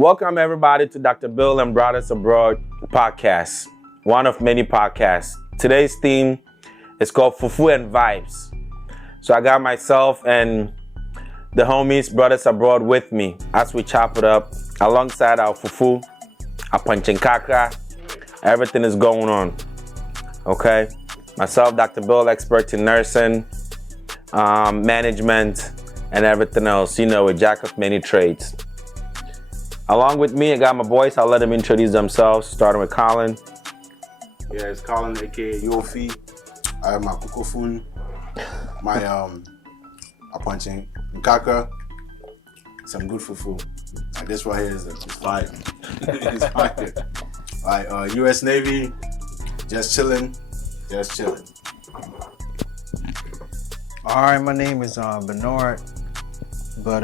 Welcome everybody to Dr. Bill and Brothers Abroad podcast, one of many podcasts. Today's theme is called Fufu and Vibes. So I got myself and the homies, Brothers Abroad with me as we chop it up alongside our fufu, our panchin kakra. Everything is going on, okay? Myself, Dr. Bill, expert in nursing, management, and everything else. You know, a jack of many trades. Along with me, I got my boys. I'll let them introduce themselves, starting with Colin. Yeah, it's Colin, aka Yofi. I have my kukofun, my apanchin nkaka, some good fufu. This right here is fire. It's fire. All right, U.S. Navy, just chilling. All right, my name is Bernard, but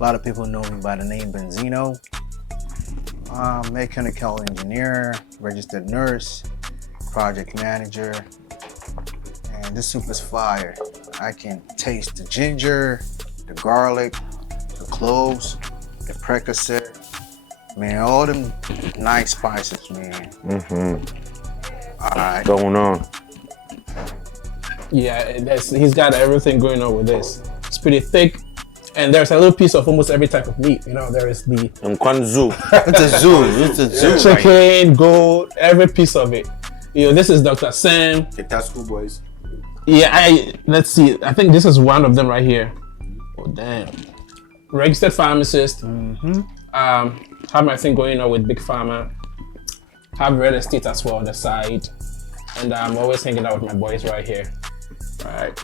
a lot of people know me by the name Benzino. I'm a mechanical engineer, registered nurse, project manager, and this soup is fire. I can taste the ginger, the garlic, the cloves, the percocet, man, all them nice spices, man. All right. Going on. Yeah, he's got everything going on with this. It's pretty thick, and there's a little piece of almost every type of meat. You know, there is the Nkwanzu. It's a zoo. chicken, goat, every piece of it. You know, this is Dr. Sam. Ketasku boys. Yeah, let's see. I think this is one of them right here. Oh damn! Registered pharmacist. Have my thing going on with Big Pharma. Have real estate as well on the side, and I'm always hanging out with my boys right here. Right.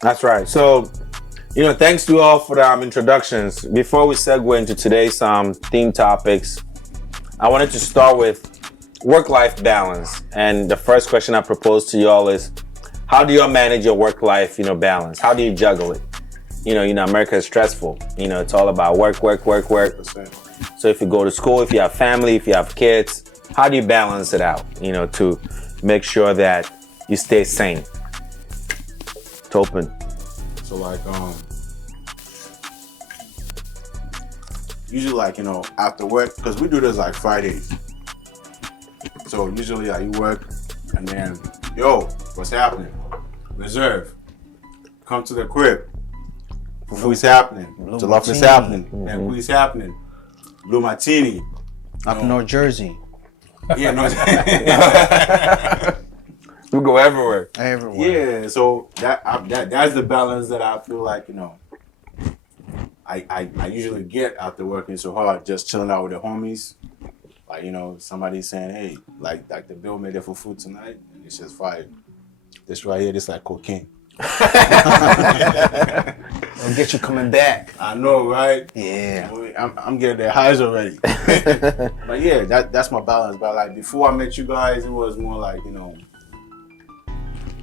That's right. So, you know, thanks to you all for the introductions. Before we segue into today's theme topics, I wanted to start with work-life balance. And the first question I propose to you all is, how do you all manage your work-life, balance? How do you juggle it? You know, America is stressful. You know, it's all about work. So if you go to school, if you have family, if you have kids, how do you balance it out, to make sure that you stay sane? It's open. So usually after work, because we do this like Fridays. So usually you work and then, what's happening? Reserve. Come to the crib. Fufu is happening. Jollof is happening. Banku is happening. Blue martini. Up North Jersey. Yeah, no. We go everywhere. Everywhere. Yeah, so that's the balance that I feel like, I usually get after working so hard, just chilling out with the homies. Like, somebody saying, hey, like Dr. Bill made it for food tonight. And it's just fire. This right here, this like cocaine. It'll get you coming back. I know, right? Yeah. I'm getting the highs already. But yeah, that's my balance. But like before I met you guys, it was more like,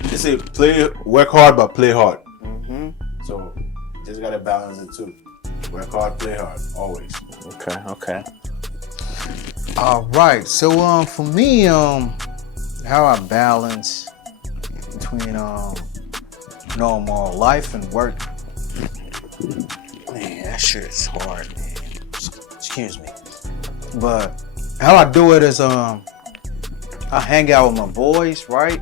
they say work hard but play hard. So just gotta balance it too. Work hard, play hard, always. Okay. All right. So for me, how I balance between normal life and work. Man, that shit is hard, man. Excuse me. But how I do it is I hang out with my boys, right?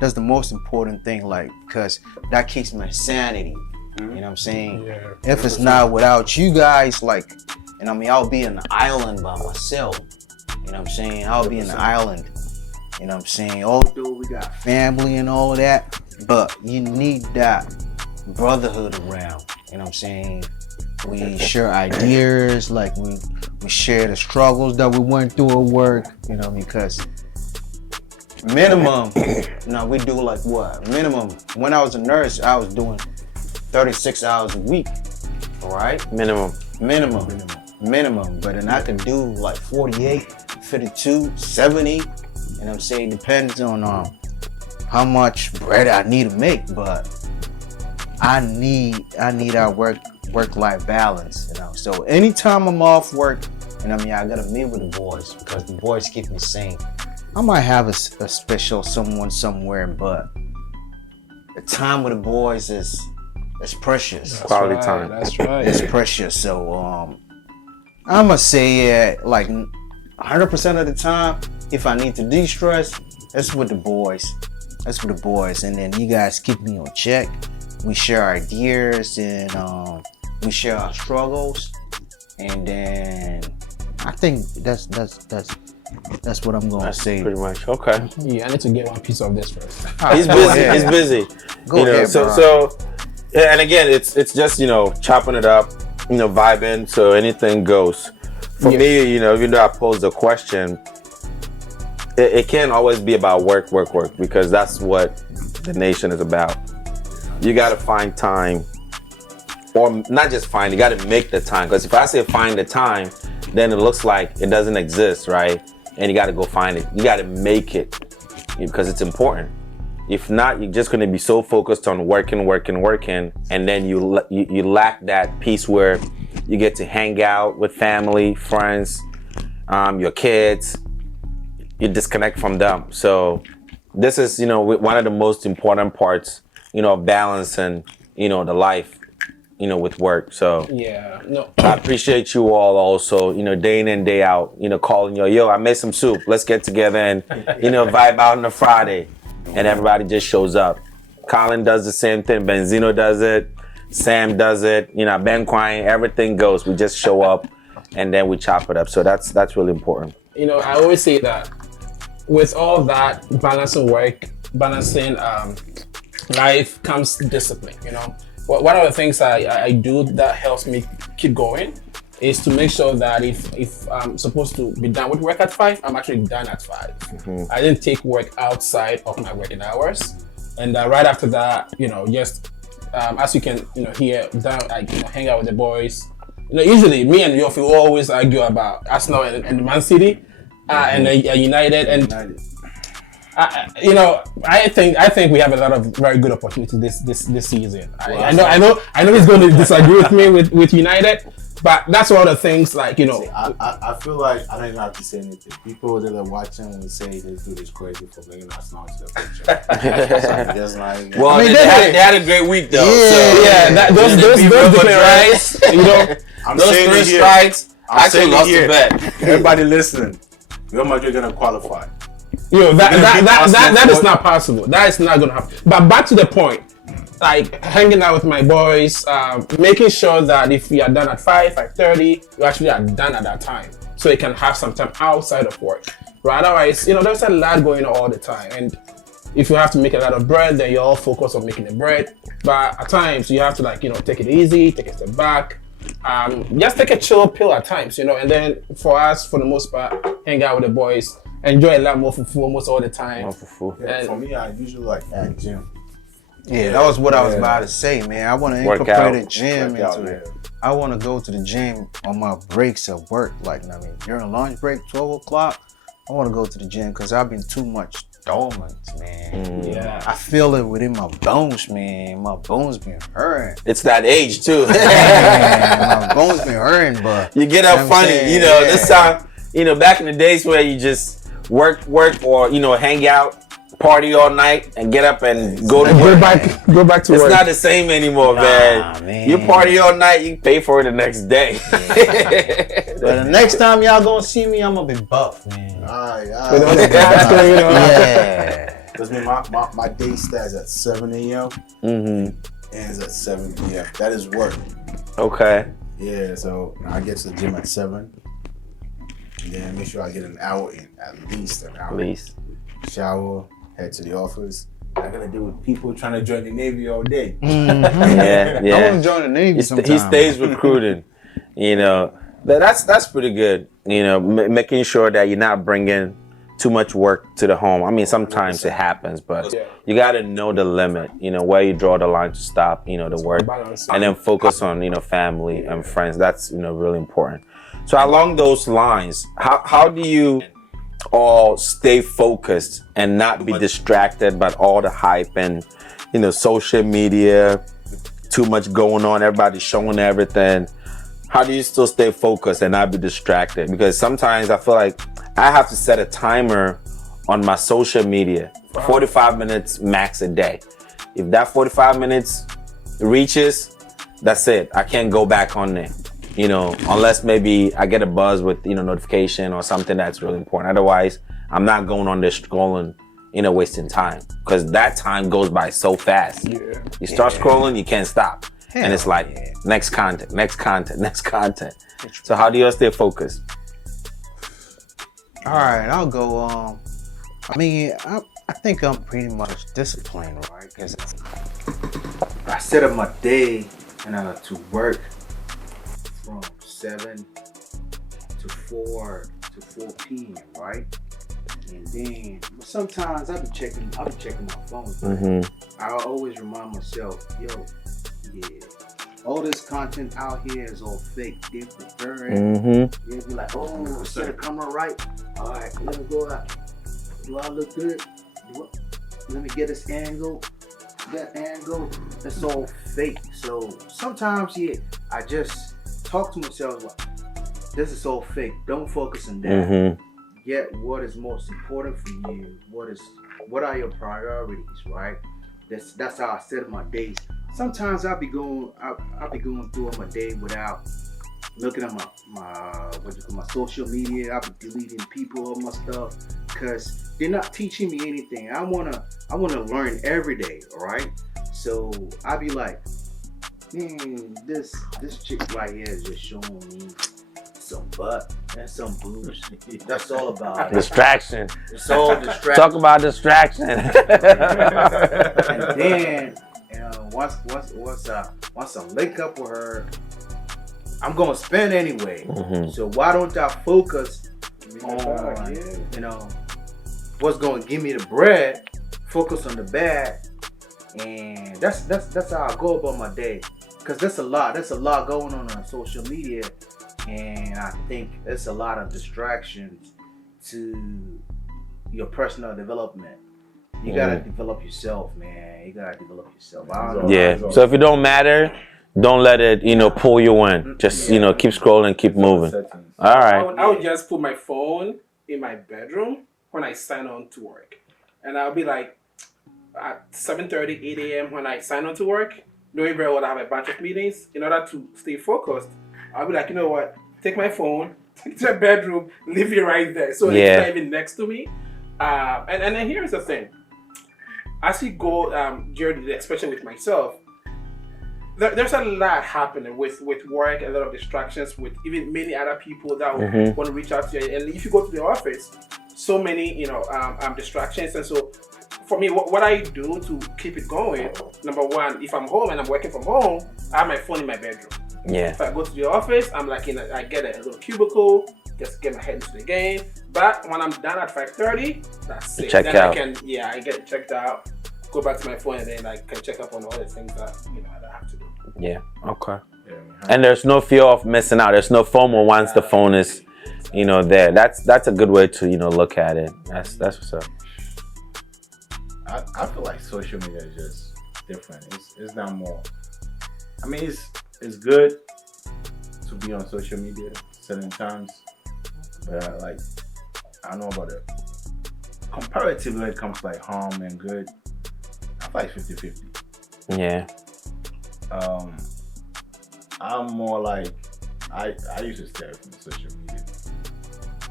That's the most important thing, like, because that keeps my sanity. You know what I'm saying? Yeah. If it's not without you guys, like, I'll be in an island by myself. You know what I'm saying? I'll be in an island. You know what I'm saying? Although we got family and all of that, but you need that brotherhood around. You know what I'm saying? We share ideas, like we share the struggles that we went through at work, because minimum, we do like what? Minimum, when I was a nurse, I was doing 36 hours a week, all right? Minimum. But then I could do like 48, 52, 70, you know what I'm saying? Depends on how much bread I need to make, but I need our work-life balance, So anytime I'm off work, I gotta meet with the boys because the boys keep me sane. I might have a special someone somewhere, but the time with the boys is it's precious. That's Quality right. time. That's right. It's precious. So I'm gonna say like 100% of the time, if I need to de-stress, that's with the boys. That's with the boys, and then you guys keep me on check. We share ideas and we share our struggles, and then I think that's what I'm gonna say. Pretty much. Okay. Yeah, I need to get one piece of this first. He's Go busy. ahead. He's busy. Go You know, ahead, bro. so, yeah, and again, it's just chopping it up, vibing. So anything goes. For me, even though I posed a question, it can't always be about work, because that's what the nation is about. You got to find time, or not just find. You got to make the time. Because if I say find the time, then it looks like it doesn't exist, right? And you got to go find it. You got to make it because it's important. If not, you're just going to be so focused on working, and then you lack that piece where you get to hang out with family, friends, your kids. You disconnect from them. So this is, one of the most important parts, of balancing, the life, with work. So Yeah, no. I appreciate you all also, day in and day out, calling yo, I made some soup. Let's get together and, vibe out on a Friday. And everybody just shows up. Colin does the same thing. Benzino does it. Sam does it. Ben Quine, everything goes. We just show up and then we chop it up. So that's really important. I always say that with all that balancing work, balancing life comes discipline. One of the things I do that helps me keep going is to make sure that if I'm supposed to be done with work at 5, I'm actually done at 5. Mm-hmm. I didn't take work outside of my working hours, and right after that, just as you can hear, I hang out with the boys. Usually me and Yofi will always argue about Arsenal and Man City, and United, and I think we have a lot of very good opportunities this season. I know he's going to disagree with me with United, but that's one of the things like See, I feel like I don't even have to say anything. People that are watching will say this dude is crazy for bringing Arsenal to the picture. So just like Well, they had a great week though. Yeah. So, those declare rights, I'm those saying three it here. strikes. I'm I actually saying it lost here. the bet. Everybody listening, Real Madrid gonna qualify. that is not possible. That is not gonna happen. But back to the point, like hanging out with my boys, making sure that if we are done at 5:30, you actually are done at that time, so you can have some time outside of work. Right? Otherwise, there's a lot going on all the time, and if you have to make a lot of bread, then you're all focused on making the bread. But at times, you have to take it easy, take a step back. Just take a chill pill at times, and then for us, for the most part, hang out with the boys, enjoy a lot more fufu almost all the time. Yeah, for me, I usually like at gym. Yeah, that was what I was about to say, man. I want to Work incorporate out. a gym Work out, into it. I want to go to the gym on my breaks at work, during lunch break, 12 o'clock. I want to go to the gym because I've been too much dormant, man. Yeah. I feel it within my bones, man. My bones been hurting. It's that age too. Man, my bones been hurting, but You get up I'm funny, saying, this time, back in the days where you just work or, hang out, party all night and get up and go to Go back to It's work. not the same anymore, man. You party all night, you pay for it the next day. But the next time y'all gonna see me, I'm gonna be buff, man. With all the gas going on. Yeah. Because my day starts at 7 a.m. and ends at 7 p.m. That is work. Okay. Yeah, so I get to the gym at 7. And then make sure I get an hour in, at least an hour. At least. Shower, head to the office. I gotta deal with people trying to join the Navy all day. Yeah. I want to join the Navy He sometime. stays recruiting. But that's pretty good. Making sure that you're not bringing too much work to the home. I mean, sometimes it happens, but you got to know the limit. Where you draw the line to stop. The work, Balance. and then focus on family and friends. That's really important. So along those lines, how do you all stay focused and not be distracted by all the hype and social media, too much going on, everybody showing everything? How do you still stay focused and not be distracted? Because sometimes I feel like I have to set a timer on my social media, 45 minutes max a day. If that 45 minutes reaches, that's it. I can't go back on it, you know, unless maybe I get a buzz with, you know, notification or something that's really important. Otherwise, I'm not going on there scrolling, you know, wasting time, because that time goes by so fast. Yeah. You start scrolling, you can't stop. And it's Hell like, yeah. next content, next content, next content. So how do you stay focused? All right, I'll go. I mean, I think I'm pretty much disciplined, right? Because I set up my day and I to work from 7 to 4 p.m. right? And then sometimes I'll be checking my phone. Mm-hmm. I always remind myself, yo, yeah, all this content out here is all fake. They're preparing. Mm-hmm. They'll be like, oh, set the camera right. All right, let me go out. Do I look good? Let me get this angle. That angle. It's all fake. So sometimes, yeah, I just talk to myself like, this is all fake. Don't focus on that. Mm-hmm. Get what is most important for you. What are your priorities, right? That's how I set my days. Sometimes I'll be going through my day without looking at my social media. I'll be deleting people, all my stuff, because they're not teaching me anything. I wanna learn every day, all right? So I'll be like, this chick right here is just showing me some butt and some boobs. That's all about it. Distraction. It's all distraction. Talk about distraction. And then, once I link up with her, I'm gonna spend anyway. Mm-hmm. So why don't I focus on, what's gonna give me the bread? Focus on the bag, and that's how I go about my day. Cause there's a lot going on social media, and I think there's a lot of distractions to your personal development. You gotta develop yourself, man. You gotta develop yourself. I don't know. Yeah. So if it don't matter, don't let it, pull you in. Just, keep scrolling, keep moving. All right. I would just put my phone in my bedroom when I sign on to work. And I'll be like, at 7:30, 8 a.m. when I sign on to work, knowing very well I have a bunch of meetings, in order to stay focused, I'll be like, you know what? Take my phone, take it to the bedroom, leave it right there. So it's not even next to me. And then here's the thing. As you go during the expression with myself, there's a lot happening with work, a lot of distractions with even many other people that want to reach out to you. And if you go to the office, so many, distractions. And so for me, what I do to keep it going, number one, if I'm home and I'm working from home, I have my phone in my bedroom. Yeah. If I go to the office, I'm like I get a little cubicle, just get my head into the game. But when I'm done at 5:30, that's it. Check then out. I get checked out, go back to my phone, and then I can check up on all the things that I have to do. Yeah. Okay. And there's no fear of missing out. There's no FOMO once the phone is, there. That's a good way to, look at it. That's what's up. I feel like social media is just different. It's not more. I mean, it's good to be on social media certain times, but I don't know about it. Comparatively, when it comes to like harm and good, I feel like 50-50. Yeah. I'm more like I used to stay away from social media.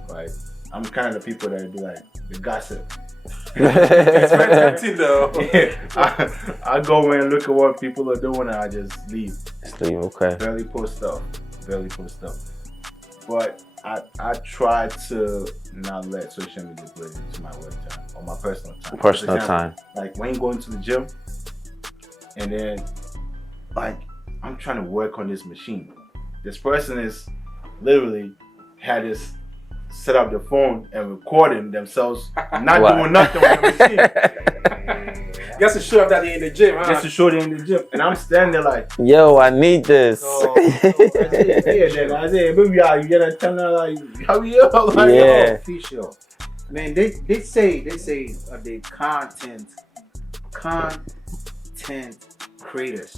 Like I'm kind of the people that be like the gossip. It's very tempting though. Yeah, I go in and look at what people are doing and I just leave. Okay. Barely post stuff. But I try to not let social media play into my work time or my personal time. Personal For example, time. Like when you go into the gym and then like I'm trying to work on this machine. This person is literally had this set up the phone and recording themselves not doing nothing on the machine. Just to show up that they're in the gym, huh? Just to show them in the gym. And I'm standing there like, Yo, I need this. so I said, baby, you get a channel like, how you? Like, Yeah. Official. Man, they say the content creators.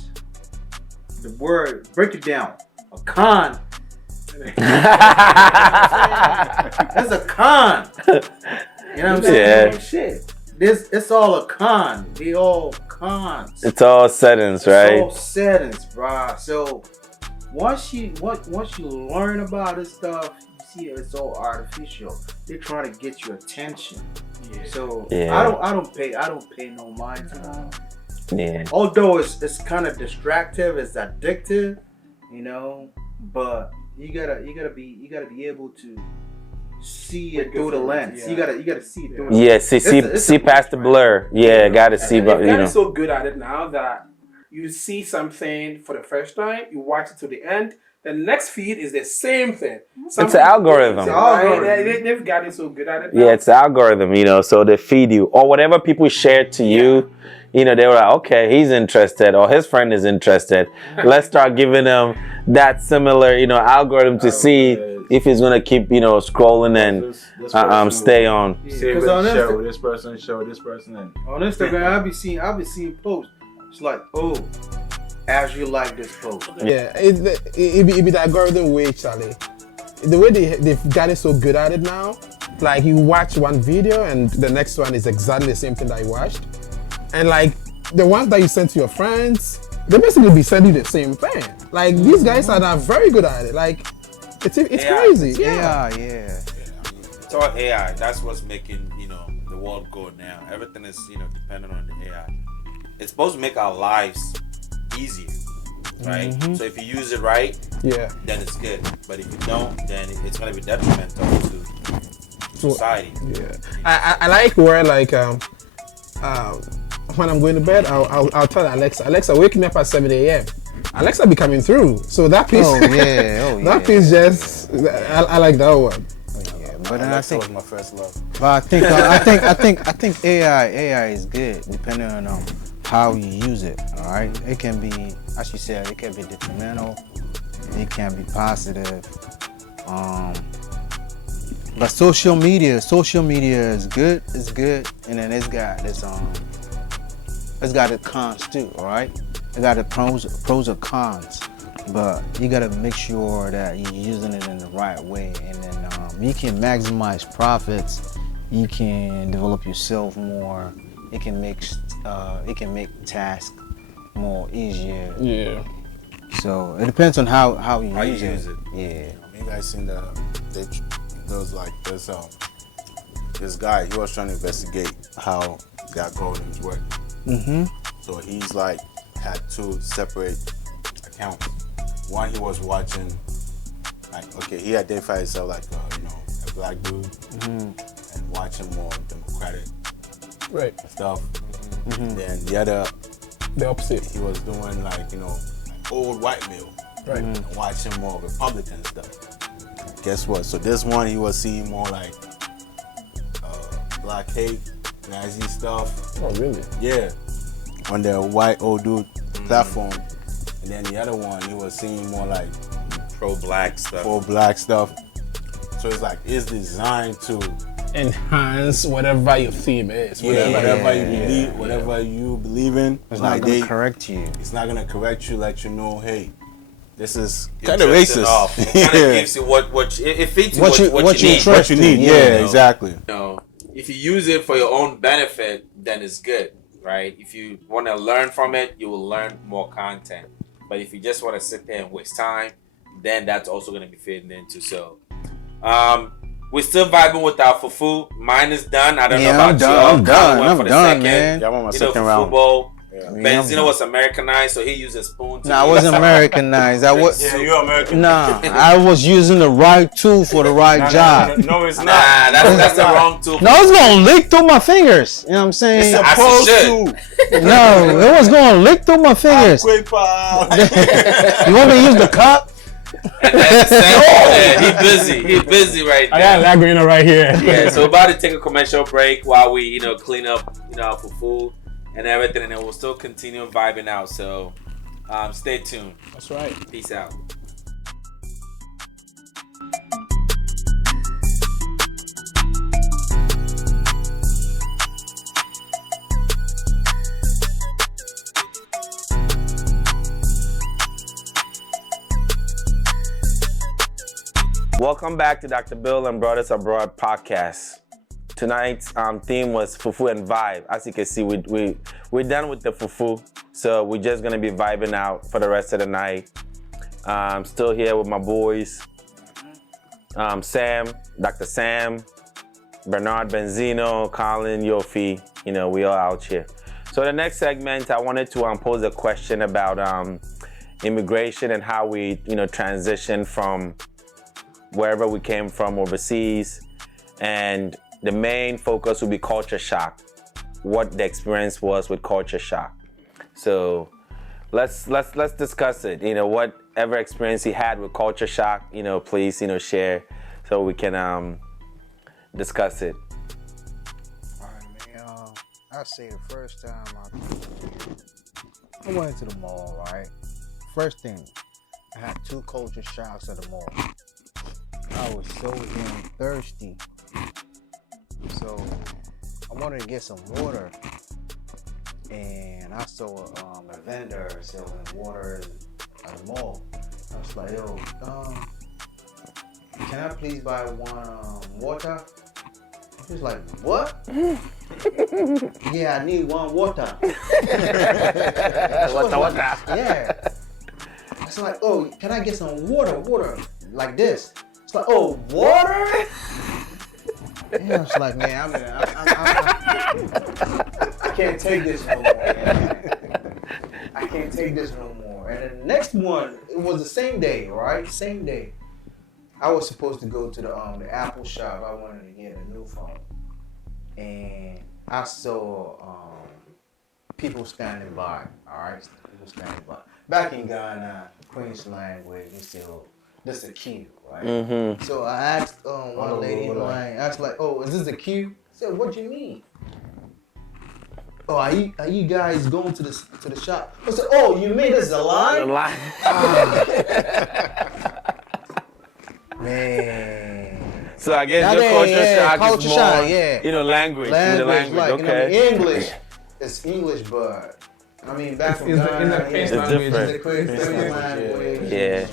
The word, break it down. A con. That's a con. You know what I'm saying? Yeah. Shit. It's all a con. They all cons. It's all settings, right? It's all settings, bruh. So once you learn about this stuff, you see it's all artificial. They're trying to get your attention. So Yeah. I don't pay no mind to them. Yeah. Although it's kind of distractive, it's addictive, you know, but you gotta be able to see it through the lens. Yeah. You gotta see it through the Yeah, lens. see past the blur. Yeah, gotta see, And but they've you gotten know. so good at it now that you see something for the first time, you watch it to the end. The next feed is the same thing. It's an algorithm. It's an algorithm. They've gotten so good at it now. Yeah, it's the algorithm, you know, so they feed you. Or whatever people share to you, you know, they were like, okay, he's interested or his friend is interested. Let's start giving them that similar, you know, algorithm to see if he's gonna keep, you know, scrolling and This person stay on. Save Because on it, show this person, and On Instagram, I'll be seeing posts. It's like, oh, as you like this post. Yeah, it be the algorithm way, Charlie. The way they've gotten so good at it now, like you watch one video and the next one is exactly the same thing that you watched. And like the ones that you send to your friends, they basically be sending the same thing. Like these guys are very good at it. Like it's AI. crazy. Yeah. Yeah. It's all AI. That's what's making, you know, the world go now. Everything is, you know, dependent on the AI. It's supposed to make our lives easier, right? So if you use it right, Yeah. then it's good. But if you don't, then it's gonna be detrimental to society. Yeah. I like where like when I'm going to bed, I'll tell Alexa, wake me up at 7 a.m. Alexa be coming through. So that piece, that piece just, I like that one. Yeah, but then Alexa was my first love. But I think AI is good depending on how you use it. All right, it can be, as you said, it can be detrimental. It can be positive. But social media is good. It's good, and then it's got its cons too. All right, it got the pros or cons. But you gotta make sure that you're using it in the right way, and then you can maximize profits. You can develop yourself more. It can make tasks more easier. Yeah. So it depends on how you use it. Yeah. I mean, you guys seen this guy, he was trying to investigate how the algorithms work. So he's like had two separate accounts. One, he was watching, like, okay, he identified himself like a black dude, and watching more democratic Right. stuff. Then the other, The opposite. he was doing like old white male, Right. and watching more Republican stuff. Guess what? So this one, he was seeing more like black hate, Nazi stuff. Oh, really? Yeah, on the white old dude platform. And then the other one, he was seeing more like Pro-black stuff. pro-black stuff. So it's like, it's designed to Enhance whatever your theme is. whatever you believe in. It's like not gonna correct you. It's not gonna correct you, let you know, hey, this is You're kind of drifting racist. off. It kind of gives you it feeds you What you what you need. What you need, yeah, exactly. You know, if you use it for your own benefit, then it's good, right? If you want to learn from it, you will learn more content. But if you just want to sit there and waste time, then that's also going to be fitting into. So, we're still vibing with our fufu. Mine is done. I don't know about you. I'm done. Went I'm for the done, second. man. Yeah, I'm on my You know, second fufu round. bowl. Yeah. Benzino was Americanized, so he used a spoon. To Nah, I eat. wasn't Americanized. I was you're American. nah. I was using the right tool for the right job. No, it's Nah, not. that's the wrong tool. No, it's gonna leak through my fingers. You know what I'm saying? It's Supposed As to. No, it was gonna leak through my fingers. Quick pal. You want me to use the cup? And that's the same. He busy right I now. got Lagrino right here. Yeah, so we're about to take a commercial break while we, clean up, for food and everything, and then we'll still continue vibing out. So, stay tuned. That's right. Peace out. Welcome back to Dr. Bill and Brothers Abroad podcast. tonight's theme was fufu and vibe. As you can see, we're done with the fufu, so we're just gonna be vibing out for the rest of the night. I'm still here with my boys, Sam, Dr. Sam, Bernard Benzino, Colin, Yofi. You know, we all out here. So the next segment, I wanted to pose a question about immigration and how we, transition from wherever we came from overseas, and the main focus will be culture shock. What the experience was with culture shock. So let's discuss it. Whatever experience you had with culture shock, please, share so we can discuss it. All right, man. I'll say the first time I went into the mall, right? First thing, I had 2 culture shocks at the mall. I was so damn thirsty. So I wanted to get some water. And I saw a vendor selling water at the mall. I was like, yo, can I please buy one water? She was like, what? Yeah, I need one water. She was like, yeah. I was like, oh, can I get some water? Like this. It's like, oh, water? Yeah, I was like, man, I can't take this no more, man. I can't take this no more. And then the next one, it was the same day, right? Same day. I was supposed to go to the Apple shop. I wanted to get a new phone. And I saw people standing by, all right? People standing by. Back in Ghana, Queen's language, you still, this a queue, right? Mm-hmm. So I asked one lady in line, I was like, oh, is this a queue? I said, what do you mean? Oh, are you guys going to the shop? I said, oh, you mean this is a line? Man. So I guess culture shock, yeah. Language. Language, like, okay. English. It's English, but I mean, back from in Ghana, the Queen's language. It's the Queen's language. Yeah.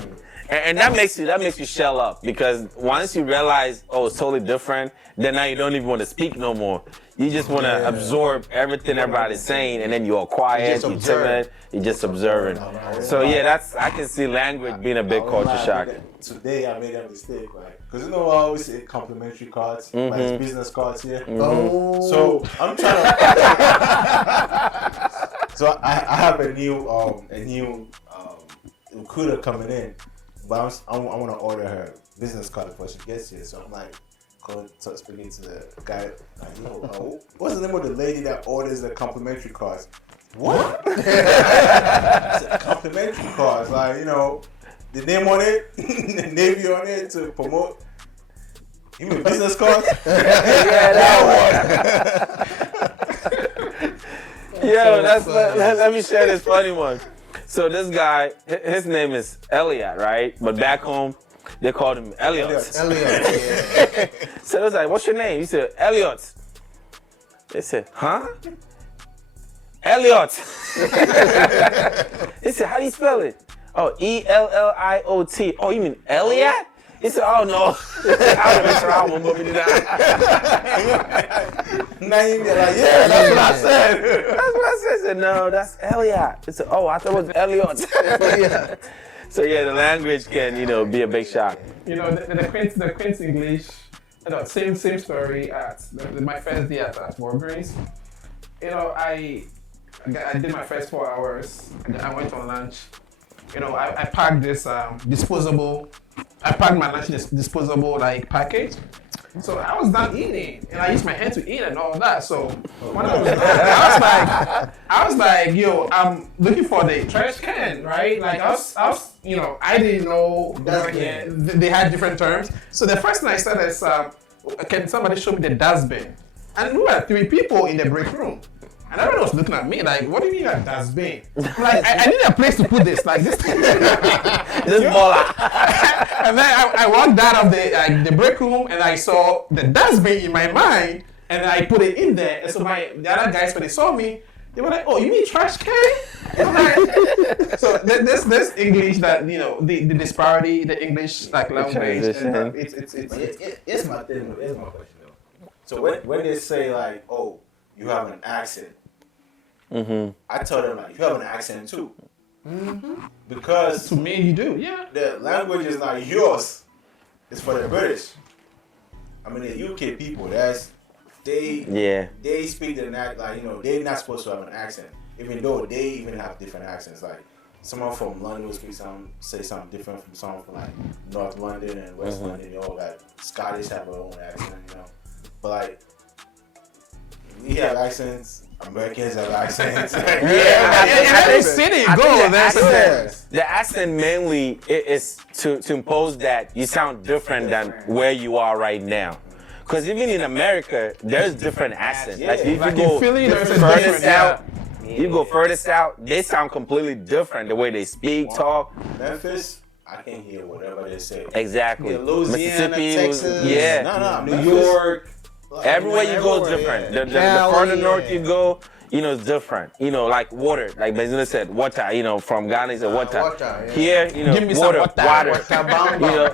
And that makes you shell up, because once you realize, oh, it's totally different, then now you don't even want to speak no more. You just want to absorb everything everybody's saying, and then you're quiet. You just observe. You just observe. So yeah, I can see language being a big culture shock. Today I made a mistake, right? Because I always say complimentary cards, like it's business cards here. Mm-hmm. Oh. So I'm trying to. So I have a new recruiter coming in, but I want to order her business card before she gets here. So I'm like, speaking to the guy, like, yo, what's the name of the lady that orders the complimentary cards? What? I said, complimentary cards, like, the name on it, the Navy on it to promote. You mean business cards? That one. Yeah, let me share this funny one. So this guy, his name is Elliot, right? But back home, they called him Elliot, yeah. So I was like, what's your name? He said, Elliot. They said, huh? Elliot. He said, how do you spell it? Oh, Elliot. Oh, you mean Elliot? He said, oh no. Now you be like, yeah, that's what I said. That's what I said. I said, no, that's Elliot. He said, oh, I thought it was Elliot. So yeah, the language can, be a big shock. The Queen's English, same story at my first day at Walgreens. I did my first 4 hours, and then I went on lunch. I packed this disposable. I packed my lunch in this disposable package. So I was done eating, and I used my hand to eat and all that. So when I was done, I was like, yo, I'm looking for the trash can, right? Like I was, I didn't know they had different terms. So the first thing I said is, can somebody show me the dustbin? And we were 3 people in the break room. And everyone was looking at me like, what do you mean a dustbin? I'm like, I need a place to put this. Like this. And then I walked out of the break room and I saw the dustbin in my mind, and I put it in there. And so the other guys, when they saw me, they were like, oh, you mean trash can? Like, so this English that, the disparity, the English language, and it's Here's my thing though. Here's my question though. So when they say like, oh, you have an accent, I tell them like, you have an accent too. Because To me, you do. Yeah. the language is not yours. It's for the British. I mean, the UK people, they speak the they're not supposed to have an accent, even though they even have different accents. Like someone from London will say something different from someone from like North London and West London. They all got Scottish have their own accent, But like we have accents, Americans have accents. In every city you go, there's the accent mainly is to impose that you sound different than where you are right now. Because even in America, there's different accents. like in Philly, there's a different. You go further south, they sound completely different. The way they speak, talk. Memphis, I can hear whatever they say. Exactly. Yeah, Louisiana, Mississippi, Texas, Yeah. New Memphis, York. Everywhere you go is different. The further north you go, it's different. Like water. Like Bezina said, water, from Ghana is a water. Water, yeah. Here, Give me some water. Water bamba.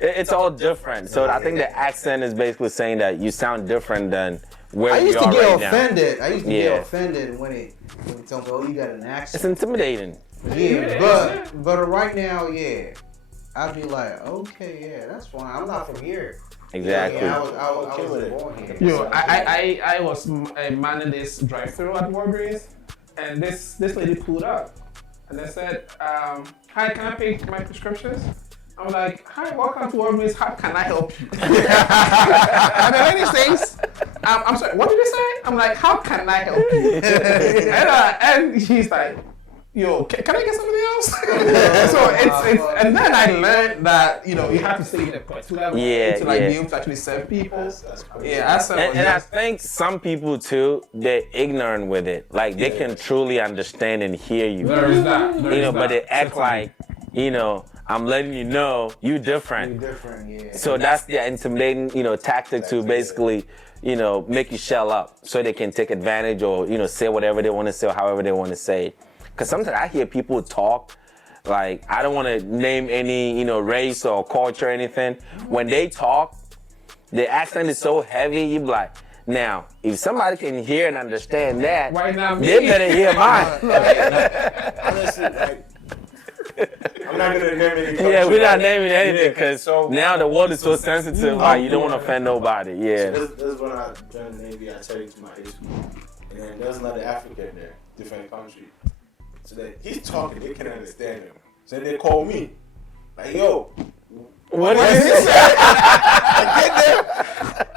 It's all different. So I think the accent is basically saying that you sound different than where I used you to are get right now. offended. I used to Yeah. get offended when they told me, "Oh, you got an It's accent." intimidating. But right now, I'd be like, okay, that's fine. I'm not from here. Exactly. I was Okay with it. born here. Yo, I was manning this drive-through at Walgreens, and this lady pulled up, and they said, "Hi, can I pick my prescriptions?" I'm like, "Hi, welcome to Walgreens. How can I help you?" And the lady says, "I'm sorry, what did you say?" I'm like, "How can I help you?" And she's like, "Yo, can I get somebody else?" So it's and then I learned that you have to say it in a particular way to be able to actually serve people. That's crazy. Yeah, that's And I think some people too, they're ignorant with it. Like they can truly understand and hear you. There is that. There is that. But they act Certainly. like, I'm letting you know you different. Different, yeah. So that's the intimidating, tactic to basically, make you shell up so they can take advantage or, say whatever they want to say or however they want to say it. Because sometimes I hear people talk, like, I don't want to name any, race or culture or anything. When they talk, the accent is so heavy, you be like, now, if somebody can hear and understand that, Why not me? they better hear mine. Honestly, like, I'm not gonna name any country. Yeah, we're not right? naming anything because So now the world is so sensitive. You don't want to offend nobody. So Yeah. this is when I joined the Navy. I tell you to my age group, and then there was another African there, different country. So that he's talking, they can understand him. So then they call me, like, yo, what did he say? I get there,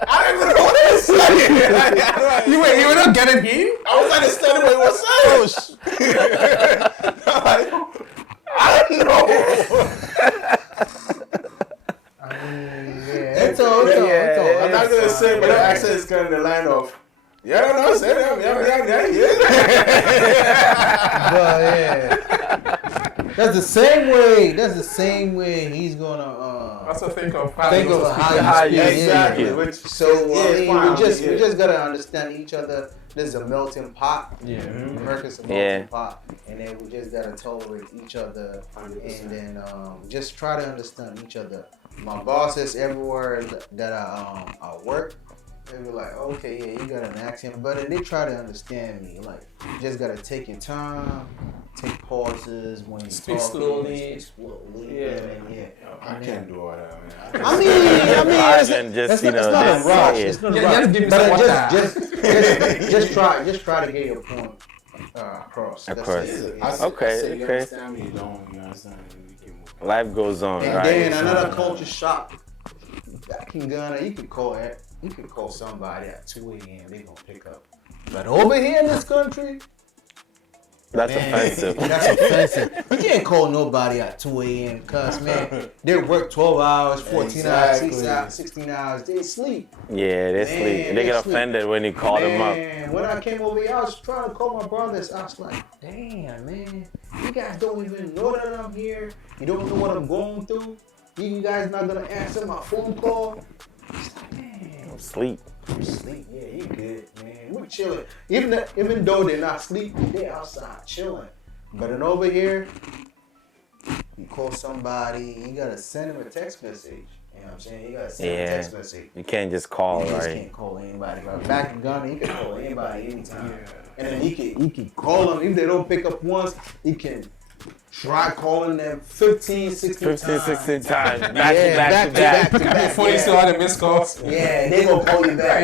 I don't even know what he said. You were not getting him? I was understanding what he was saying. I'm like, I don't know. I mean, it's all. I'm not gonna say, but the accent is kind of the line of. Yeah, I don't know. Say that. But that's the same way he's gonna Also think of how you speak. Exactly. Yeah. Which So is we fine. just gotta understand each other. This is a melting pot. Yeah. America's a melting pot, and then we just gotta tolerate each other, 100%. and then just try to understand each other. My bosses everywhere that I work, they be like, okay, yeah, you got an accent, but then they try to understand me. Like, you just gotta take your time, take pauses when you Speak talking, slowly. speak slowly, Yeah. and then I can't do all that, man. I mean, Just, it's not a rush. It's not a rush. Just give me But some then just try to get your point across. That's Across. it. I say, Okay. you understand me, you don't. You understand me, we can move. Life goes on. And right? then another culture shock. Back in Ghana, you could call somebody at 2 a.m. They gonna pick up. But over here in this country, That's offensive. that's offensive. You can't call nobody at 2 a.m. because, man, they work 12 hours, 14 hours, 16 hours. They sleep. Yeah, they Man, sleep. They they get sleep. offended when you call them Man, when I came over here, I was trying to call my brothers. I was like, damn, man, you guys don't even know that I'm here. You don't know what I'm going through. You guys not gonna answer my phone call. It's like, man, up. Sleep. you sleep. Yeah, you good, man. We're chilling. Even though they're not sleeping, they're outside chilling. But then over here, you call somebody, you gotta send them a text message. You know what I'm saying? You gotta send a text message. You can't just call. You just can't call anybody. But back in Ghana, you can call anybody anytime. And then he can call them. If they don't pick up once, he can try calling them 15, 16 times. Back to back. Before you still had the missed calls. Yeah, they gonna call you back.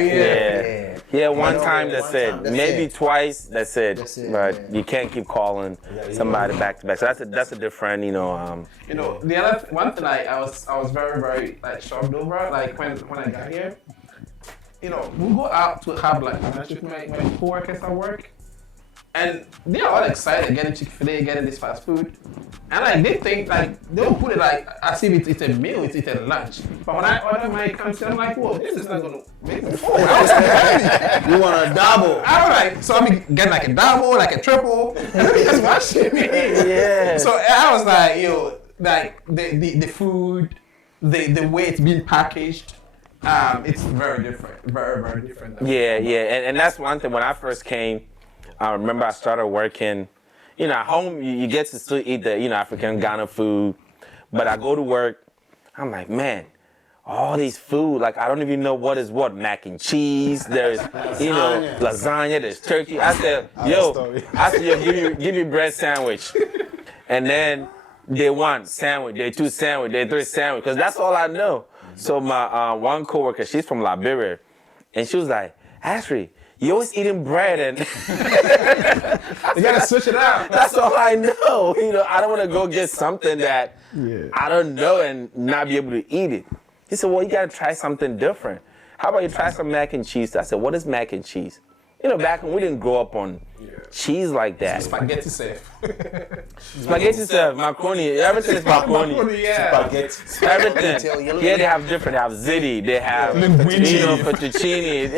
Yeah, one time, that's it. That's Maybe it. twice, that's it. That's it, But yeah. you can't keep calling somebody back to back. So that's a different, You know, the other one thing I was very, very like shocked over, like when I got here, you know, we go out to have like lunch with my coworkers at work, and they're all excited getting Chick-fil-A, getting this fast food, and like they think like they'll put it like as if it's a meal, it's a lunch. But when I order my country, I'm like, whoa, this is not gonna make me full. I was so heavy. You want a double? I was like, so I'm getting like a double, like a triple, and then they just watching me. So I was like, yo, like the food, the way it's being packaged, it's very different, very, very different. And that's one thing. When I first came, I remember I started working, at home you get to still eat the, African Ghana food, but I go to work, I'm like, man, all these food, like I don't even know what is what, mac and cheese, there's, lasagna, there's turkey. I said, give me bread sandwich. And then day one, sandwich, day two, sandwich, day three, sandwich, because that's all I know. So my one coworker, she's from Liberia, and she was like, Ashley, you always eating bread and you gotta switch it up. That's all I know. I don't want to go get something that I don't know and not be able to eat it. He said, well, you gotta try something different. How about you try some mac and cheese? I said, what is mac and cheese? Back when we didn't grow up on cheese like that. Spaghetti safe. Spaghetti safe, macaroni, everything's macaroni. Spaghetti. Everything. They have different. They have ziti. They have fettuccine.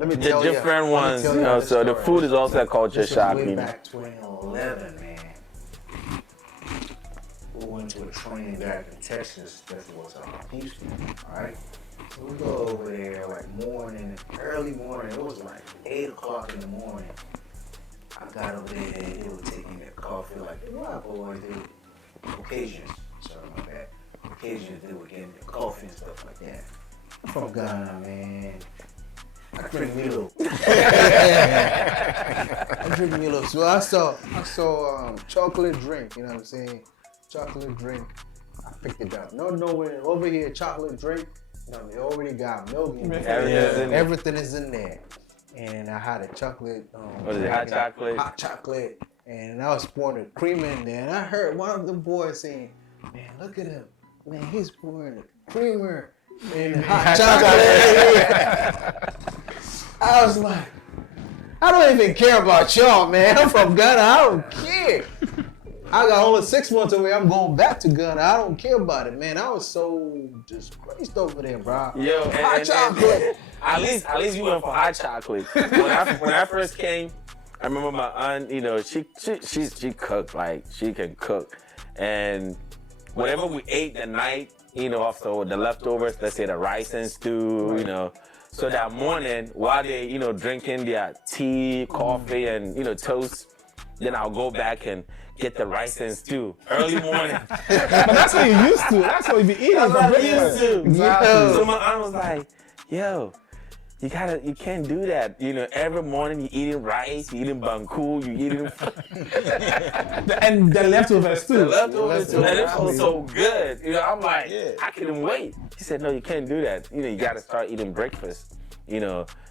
Let me tell you. Different ones. So the food is also a culture shock. Way back 2011, man. We went to a training back in Texas. That was Houston. All right. So we go over there like early morning. It was like 8 o'clock in the morning. I got over there. They were taking their coffee like the white boys. They Caucasians. Sorry about that. Caucasians, they were getting their coffee and stuff like that. I'm from Ghana, man. I drink Milo. I drink Milo. So I saw chocolate drink. You know what I'm saying? Chocolate drink. I picked it up. No, nowhere over here. Chocolate drink. They already got milk in there. Everything is in there. And I had a chocolate. Hot chocolate. And I was pouring the cream in there. And I heard one of the boys saying, man, look at him. Man, he's pouring the creamer in the hot chocolate. I was like, I don't even care about y'all, man. I'm from Ghana. I don't care. I got only 6 months away. I'm going back to Ghana. I don't care about it, man. I was so disgraced over there, bro. Hot chocolate. At least you went for hot chocolate. When I first came, I remember my aunt. She cooked, like she can cook, and whatever we ate that night, also the leftovers. Let's say the rice and stew, So that morning, while they, drinking their tea, coffee, and toast, then I'll go back and get the rice and stew early morning. But that's what you used to. That's what you be eating for breakfast. Exactly. So my aunt was like, yo, you can't do that. Every morning you eating rice, you eating banku, you eating and the leftovers too. And it was so good. I'm like, I couldn't wait. He said, no, you can't do that. You gotta start eating breakfast.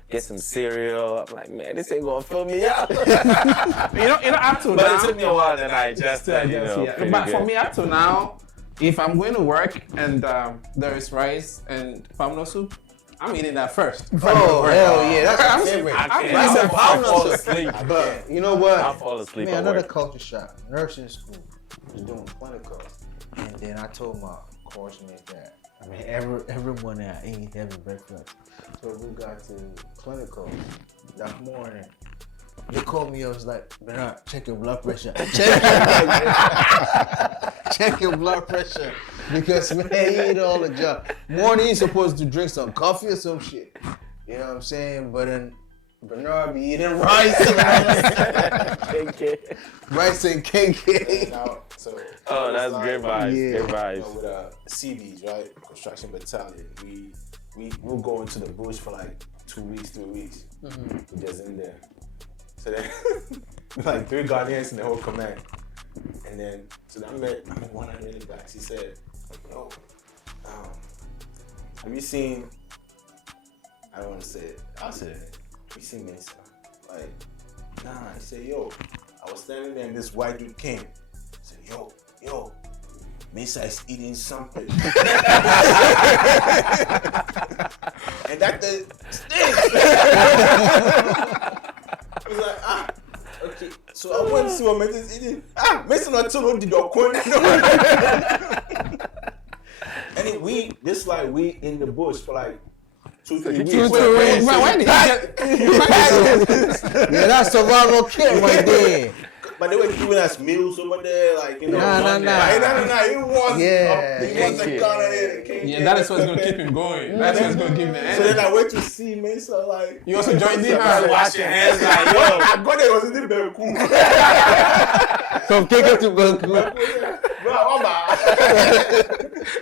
Get some cereal. I'm like, man, this ain't gonna fill me up. Up to now. But it took me a while, then I adjusted. But for me, up to now, if I'm going to work and there is rice and pamno soup, I'm eating that first. Oh, hell yeah, that's my favorite. Rice and pamno soup. But you know what? I'll fall asleep. Man, another culture shock. Nursing school. I was doing clinicals. And then I told my course mates that every morning I ain't having breakfast. So we got to clinical that morning. They called me up, was like, Bernard, check your blood pressure. Check your blood pressure. Because man, you eat all the junk. Morning you're supposed to drink some coffee or some shit. You know what I'm saying? But then Bernard be eating rice. Rice and cake. So Oh, it's that's like, good vibes. Yeah. Good you vibes. know, with CBs, right? Construction battalion. We'll go into the bush for like 2 weeks, 3 weeks. We're just in there. So then, like 3 Ghanaians in the whole command. And then, so then I met one of the other guys. He said, "Yo, have you seen?" I don't want to say it. I'll say it. Have you seen Mesa? Like, nah. He said, "Yo, I was standing there and this white dude came. I said, yo, Mesa is eating something." And that thing stinks. I was like, okay. So I went to see what Mesa is eating. Mesa not told no did your corn. And we in the bush for like 2-3 weeks. Why did he get? Yeah, that's survival kit right there. But they were giving us meals over there, like, you know. Nah. Nah. He was a Ghana there that came. Yeah, that is what's gonna keep him going. That's what's gonna give him the So then energy. I went to see Mesa, like. You also joined in. Wash your hands like, yo. I got there, it was in the bed, cool. Come take it to Goku.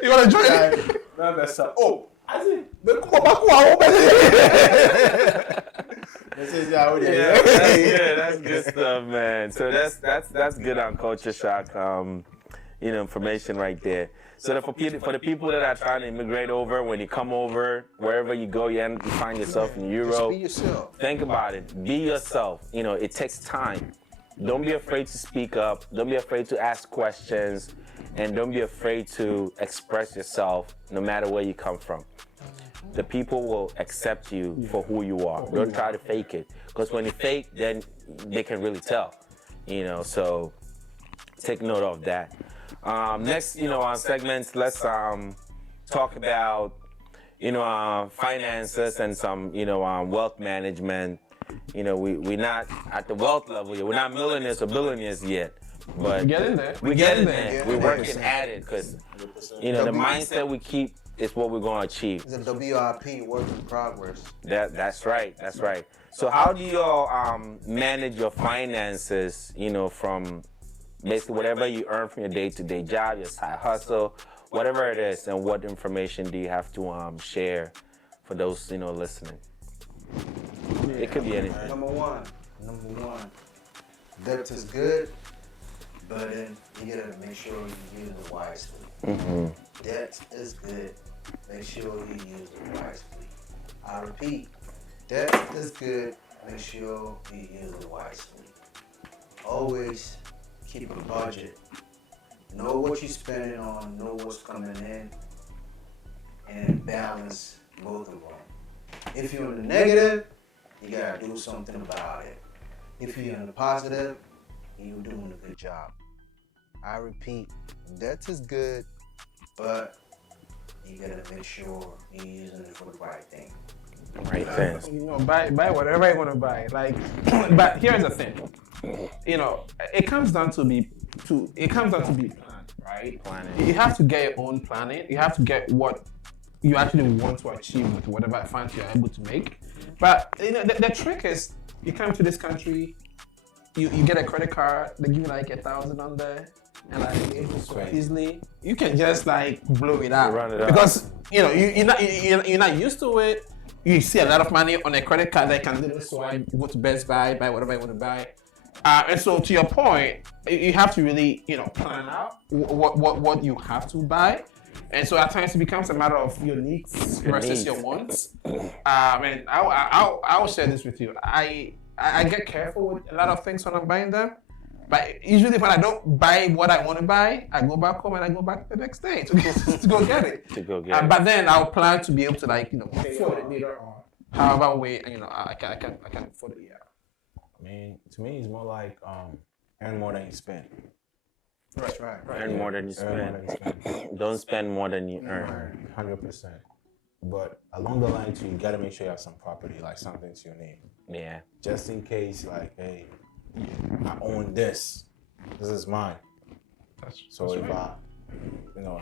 You wanna join in? Oh, I said, That's good stuff, man. So that's good on culture shock, information right there. So for the people that are trying to immigrate over, when you come over, wherever you go, you find yourself in Europe. Just be yourself. Think about it. Be yourself. It takes time. Don't be afraid to speak up. Don't be afraid to ask questions, and don't be afraid to express yourself, no matter where you come from. The people will accept you for who you are. Don't try to fake it, because when you fake, then they can really tell. So take note of that. Next, on segments, let's talk about finances and some wealth management. We're not at the wealth level yet. We're not millionaires or billionaires yet. But We get in there. we're getting there. Yeah, We're working 100%. at it, because the 100%. mindset we keep is what we're going to achieve. It's a WRP, work in progress. That's right. That's right. So how do you all manage your finances? From basically whatever you earn from your day-to-day job, your side hustle, whatever it is, and what information do you have to share for those listening? It could be anything. Number one, debt is good, but then you gotta make sure you use it wisely. Debt is good, make sure you use it wisely. I repeat, debt is good, make sure you use it wisely. Always keep a budget. Know what you're spending on, know what's coming in, and then balance both of them. If you're in the negative, you gotta do something about it. If you're in the positive, you're doing a good job. I repeat, debt is good, but you gotta make sure you're using it for the right thing. Makes sense. Buy whatever you want to buy. Like, but here's the thing. It comes down to be planned, right? You have to get your own planning. You have to get what you actually want to achieve with whatever funds you're able to make. But the trick is, you come to this country, you get a credit card, they give you like 1,000 on there, and like you're able to swipe easily. You can just like blow it out Run it out. because you're not used to it. You see a lot of money on a credit card that can literally swipe, go to Best Buy, buy whatever you want to buy. And so to your point, you have to really plan out what you have to buy. And so at times it becomes a matter of your needs versus your wants. And I'll share this with you. I get careful with a lot of things when I'm buying them. But usually when I don't buy what I want to buy, I go back home and I go back the next day to go get it. But then I'll plan to be able to afford it later on. However way I can afford it. Yeah. I mean, to me, it's more like earn more than you spend. That's right. Earn more than you Earn more spend. than you spend. Don't spend more than you earn. 100%. But along the line too, you gotta make sure you have some property, like something to your name. Yeah. Just in case, like, hey, I own this. This is mine. So if I,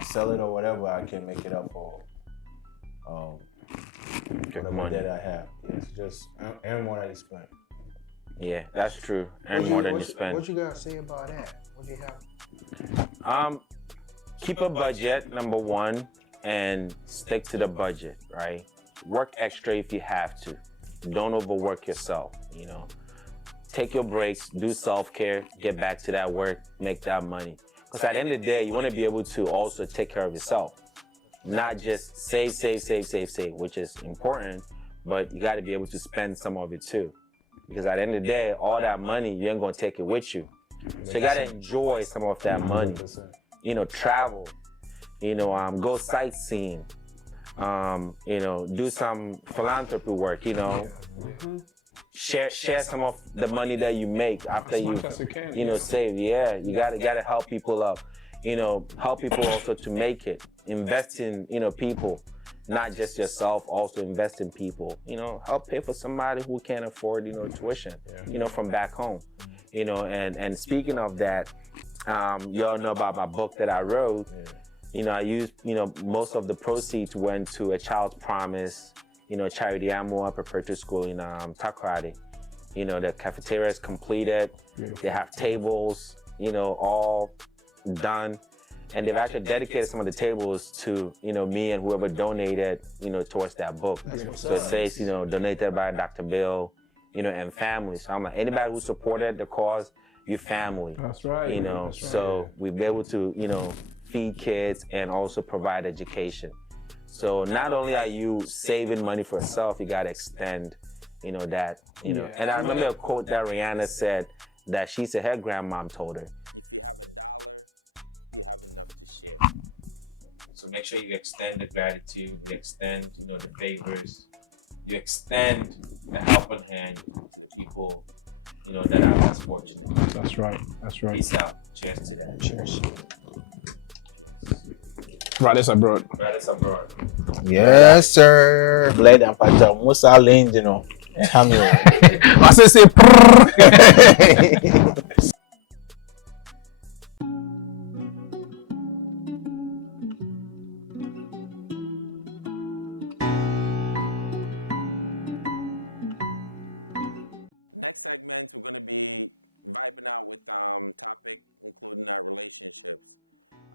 sell it or whatever, I can make it up for whatever debt I have. Yes, just earn more than you spend. Yeah, that's true. Earn more than you spend. What you gotta say about that? What you have? Keep a budget, number one, and stick to the budget, right? Work extra if you have to. Don't overwork yourself, you know. Take your breaks, do self-care, get back to that work, make that money. Because at the end of the day, you want to be able to also take care of yourself. Not just save, which is important, but you got to be able to spend some of it too. Because at the end of the day, all that money, you ain't going to take it with you. So you got to enjoy some of that money. 100%. You know, travel, you know, go sightseeing, you know, do some philanthropy work, you know. Share some of the money that you make after As much as you can, you know, save. Yeah, you gotta help people up. You know, help people also to make it. Invest in, you know, people, not just yourself. Also invest in people. You know, help pay for somebody who can't afford, you know, tuition. You know, from back home. You know, and speaking of that, you all know about my book that I wrote. You know, I used, you know, most of the proceeds went to a Child's Promise, you know, charity I'm more prepared school in Takoradi. You know, the cafeteria is completed. They have tables, you know, all done. And they've actually dedicated some of the tables to, you know, me and whoever donated, you know, towards that book. So it says, you know, donated by Dr. Bill, you know, and family. So I'm like, anybody who supported the cause, your family. That's right. You know, That's right. so we'll be able to, you know, feed kids and also provide education. So not only are you saving money for yourself, you gotta extend, you know, that, you know. And I remember a quote that Rihanna said that she said her grandmom told her, if you have $1, you have enough to share. So make sure you extend the gratitude, you extend, you know, the favors, you extend the helping hand to the people, you know, that are less fortunate. That's right. That's right. Peace out. Cheers to that. Cheers. Cheers. Brothers abroad. Brothers abroad. Yes, sir. Blade and Pacha, Musa Lane, you know. Cameo. I say prrrr. Next segment, we're going to be vibing out with topic including our relationships,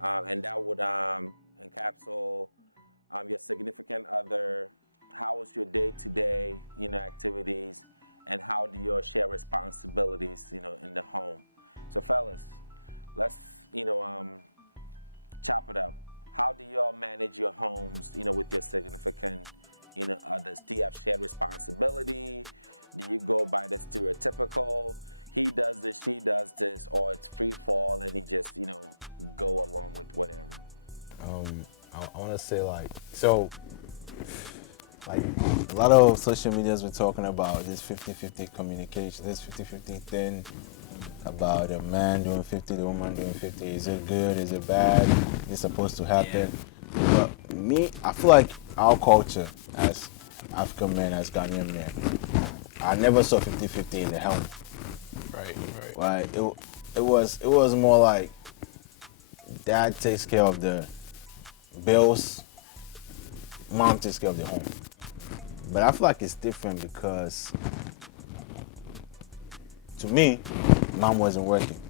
and that would encapsulate your significant other. How was your day-to-day, you know, activities, and how do you share responsibilities, you know, in the home? So, fellas, let's, you know, chop it up. How do y'all manage your homes, you know, with your significant, you know, others? Do you have shared responsibility? Do you go by the stereotypical, he does this, she does this, or it's free fall and you just, you know, go along with whatever? I want to say like a lot of social medias were talking about this 50-50 communication, this 50-50 thing about a man doing 50, the woman doing 50. Is it good? Is it bad? Is it supposed to happen? But me, I feel like our culture as African men, as Ghanaian men, I never saw 50-50 in the home. Right. It was more like dad takes care of the bills, mom takes care of the home. But I feel like it's different because to me, mom wasn't working.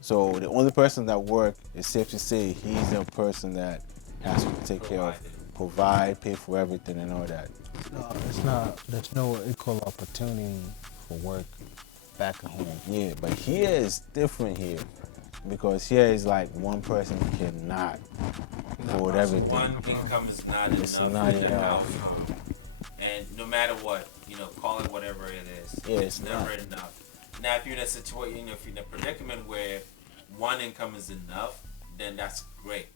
So the only person that worked, it's safe to say he's the person that has to take care of, provide, pay for everything and all that. No, it's not. There's no equal opportunity for work back at home. Yeah, but here is different here. Because here is like one person cannot afford everything. One income is not It's enough not in the enough. household. And no matter what, you know, call it whatever it is, Yeah, it's it's never not. enough. Now, if you're in a situation, you know, if you're in a predicament where one income is enough, then that's great.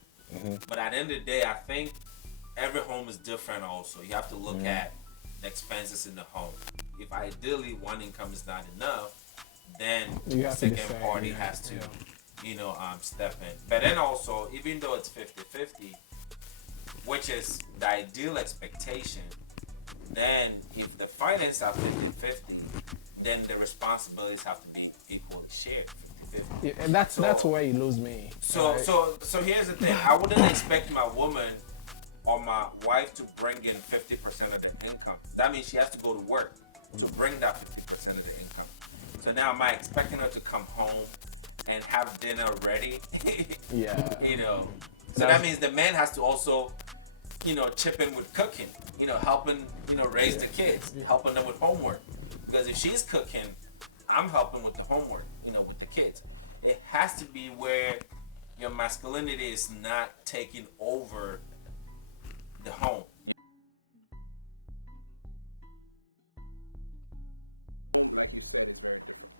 But at the end of the day, I think every home is different also. You have to look at the expenses in the home. If ideally one income is not enough, then You the have to second decide, party yeah, has to, yeah. you know, step in. But then also, even though it's 50-50, which is the ideal expectation, then if the finance are 50-50, then the responsibilities have to be equally shared, 50-50. Yeah, and that's So- where you lose me. So, right? so here's the thing. I wouldn't expect my woman or my wife to bring in 50% of the income. That means she has to go to work to bring that 50% of the income. So now am I expecting her to come home and have dinner ready. Yeah. You know, so that means the man has to also, chip in with cooking. Helping, raise the kids, helping them with homework. Because if she's cooking, I'm helping with the homework. With the kids. It has to be where your masculinity is not taking over the home. Like you said, is very different.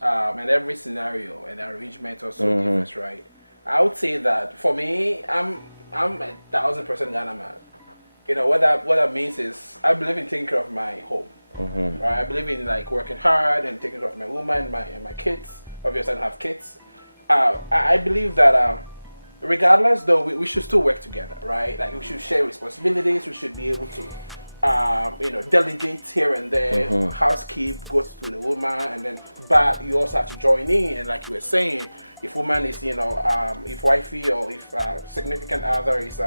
And every scenario and arrangement also differs, right? I would say that for me, I'm 1,000% Ghana man. What that means is I believe in taking care of my home. Right? I believe in like working hard and taking care of my woman and my kids. Obviously, I don't have kids. I believe that regardless, though, we should still work together, right? Like we should share responsibilities. We should be able to delegate here and there. Housekeep goes to the woman, and then but you also have to join in. And like you were saying, if woman is if wifey or if significant other is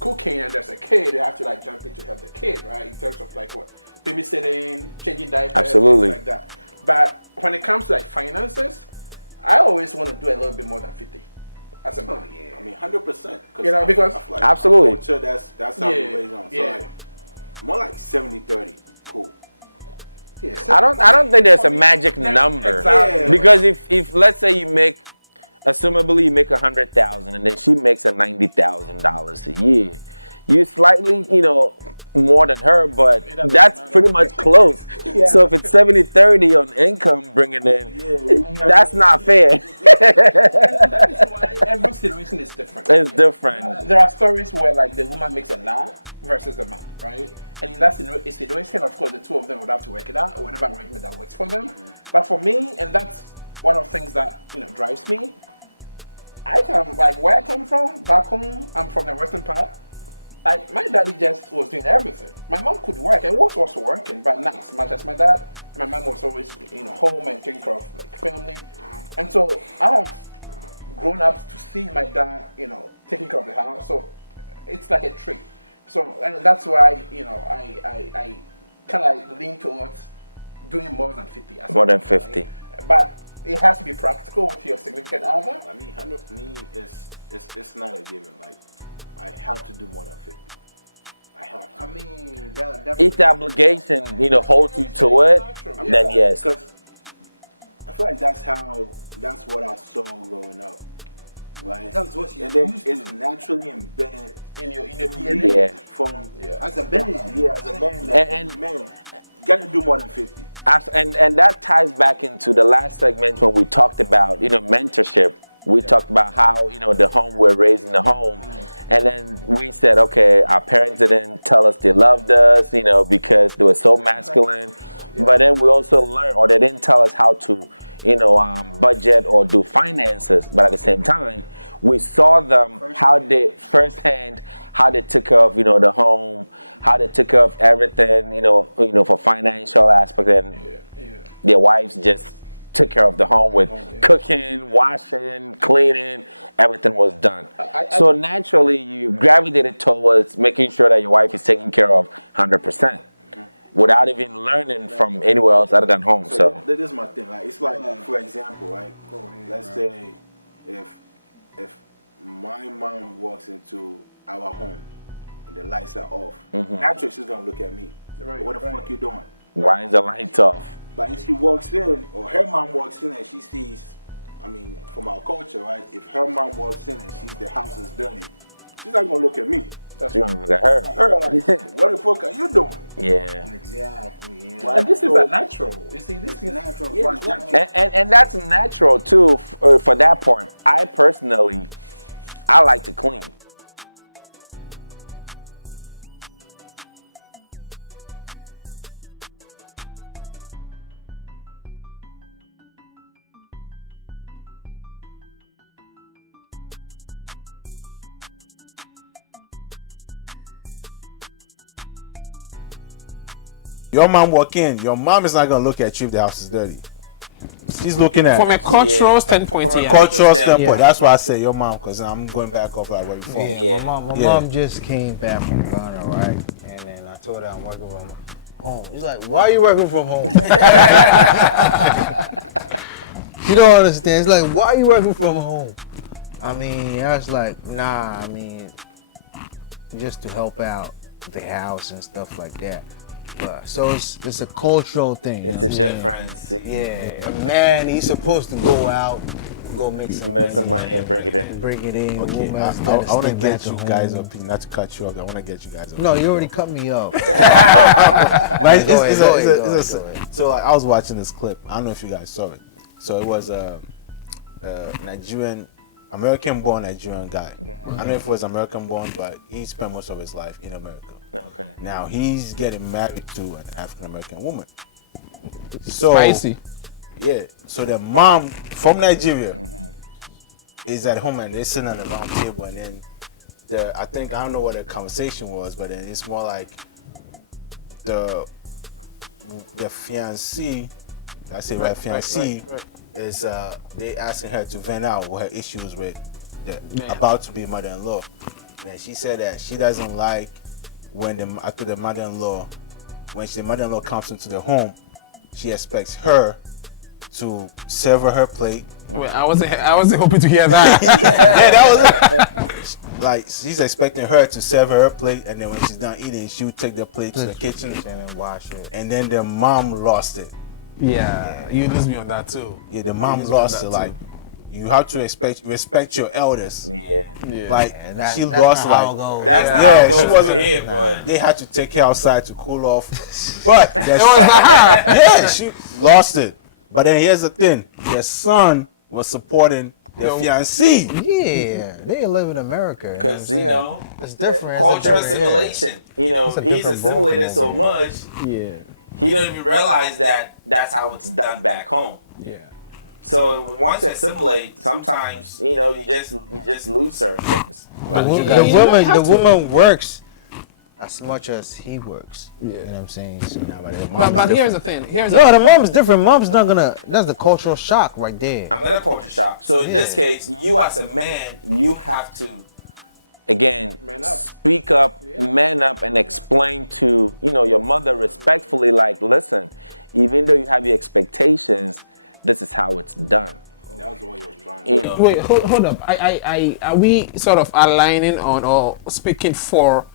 cooking and there's a kid, you have to like jump in to help the kid, right? In terms of like what babysitting, changing diapers, Absolutely. things like that. But when it comes to like finances, I always want to do a little bit more than 50 as a man. I mean, 100%. Because like, Absolutely. Culture, that's how we raised on. So like, more like 70-30. Cool. I don't think there's a magic number. Exactly. Because if let's say you make, assumably you make $100,000 and then she makes $90,000 a year, you're slightly, more than her, but that's pretty much close. So if it's 70-30 on income bringing in, that's not fair. That's why every situation is different. It's different. There are stories where like the woman makes a lot versus the man, right? And in that situation, of course, the two of them would have to work it out, or whatever arrangement that works for them. But for me, and that's one of the things that drives me. I come like where I come from, back home. I'm from the western part. Like my daddy just was doing everything. My mom could work and was also working, but not as much as my dad. And my mom was always home and taking care of like family. And so I have grown up to see my dad, taking care of the house. So it's like a trait. So and that's why I kind of like lean towards doing more than 50. More than 50. Right? But it has to be practical with your significant other. I mean, 100 for me it's not a given. Like, I have to do more than 50. I have to. I mean, that If the obligation, holds you to it, then yes. Because I feel like that's what I saw growing up. Right? That's what you And then used to. it's naturally embedded In your DNA. Yeah. from As a man. as a man. And- Man, gotta do more than 50. And that ties back into the last segment when we talked about mentorship. We talked about how the home we're raised in the home, and then we said, okay, our parents didn't tell us they loved us, because they were so masculine. But then we also learned, or they didn't tell us how to budget or do finances. But at the same time, we saw them how they took care of the home, how they took care of everything, for financial aspect, and their wives just took care of the home with cooking, washing, cleaning, everything was done. So naturally, you gravitated towards making sure that your wife is taken care of 100%. Without even learning from anywhere else other than home. So That is my thing. Like, it's like, for example, right? Let's say if my mom walks into our home and the lights are off, naturally she's gonna look at me. What the fuck you doing? why is the lights off? But if she walks in, or her mom walks in and she sees, I mean, from our culture, right? If her mom walks in and sees the house is dirty, she's not gonna look at me. You gonna look at her? Her like, what the fuck are you doing? Yeah. Exactly. Yeah. And this is a natural. You see, this is Natural. Yeah, And that's natural too for that part. I personally, I like to clean. Your mom walk in, your mom is not gonna look at you if the house is dirty. She's looking at From a cultural standpoint, from a yeah. cultural standpoint. That's why I say your mom, because I'm going back off like where you from. Yeah, my mom just came back from Ghana, right? And then I told her I'm working from home. She's like, why are you working from home? You don't understand. It's like, why are you working from home? I mean, I was like, nah. I mean, just to help out the house and stuff like that. But so it's a cultural thing. It's you a know what I'm difference. saying? Yeah, a man, he's supposed to go out, go make some money and bring it in. bring it in. Okay, Woman I has gotta want to stay get back you at guys' home. opinion. Not to cut you off. I want to get you guys' opinion. No, you already cut me off. But Go ahead. So like, I was watching this clip. I don't know if you guys saw it. So it was a American-born Nigerian guy. I don't know if it was American-born, but he spent most of his life in America. Okay. Now he's getting married to an African-American woman. So Spicy. yeah. So the mom from Nigeria is at home and they're sitting at a long table, and then I don't know what the conversation was, but then it's more like the fiancé, I say right, fiancé is they asking her to vent out what her issues with the about to be mother-in-law. And she said that she doesn't like when the mother-in-law comes into the home, she expects her to serve her plate. Well, I wasn't hoping to hear that. Yeah, that was it. Like, she's expecting her to serve her plate, and then when she's done eating, she would take the plate to the kitchen, and then wash it. and then the mom lost it. Yeah, you lose me on that too. Yeah, the mom lost it. Like, you have to respect your elders. Yeah. Like, Yeah, she that's lost not how like. it goes. That's Yeah, how it she goes wasn't- here, but They had to take her outside to cool off, but It was she lost it. But then here's the thing: their son was supporting their fiancé. Yeah, they live in America. because you know it's different. cultural It's a different- assimilation. You know, It's a he's different assimilated ballgame. so much yeah, he don't even realize that that's how it's done back home. yeah. So once you assimilate, sometimes you know you just lose certain things. The woman works as much as he works. Yeah. You know what I'm saying? So, But here's the thing. no, the mom's different. Mom's not gonna. That's the cultural shock right there. I'm gonna culture shock. So in this Yeah. case, you as a man, you have to again Man up. speak up, man up, and explain to your mother respectfully. Like, listen, even though you have your expectations, this is how it's done. That was what he was trying You know, Wait, hold up. Are we sort of aligning on or speaking for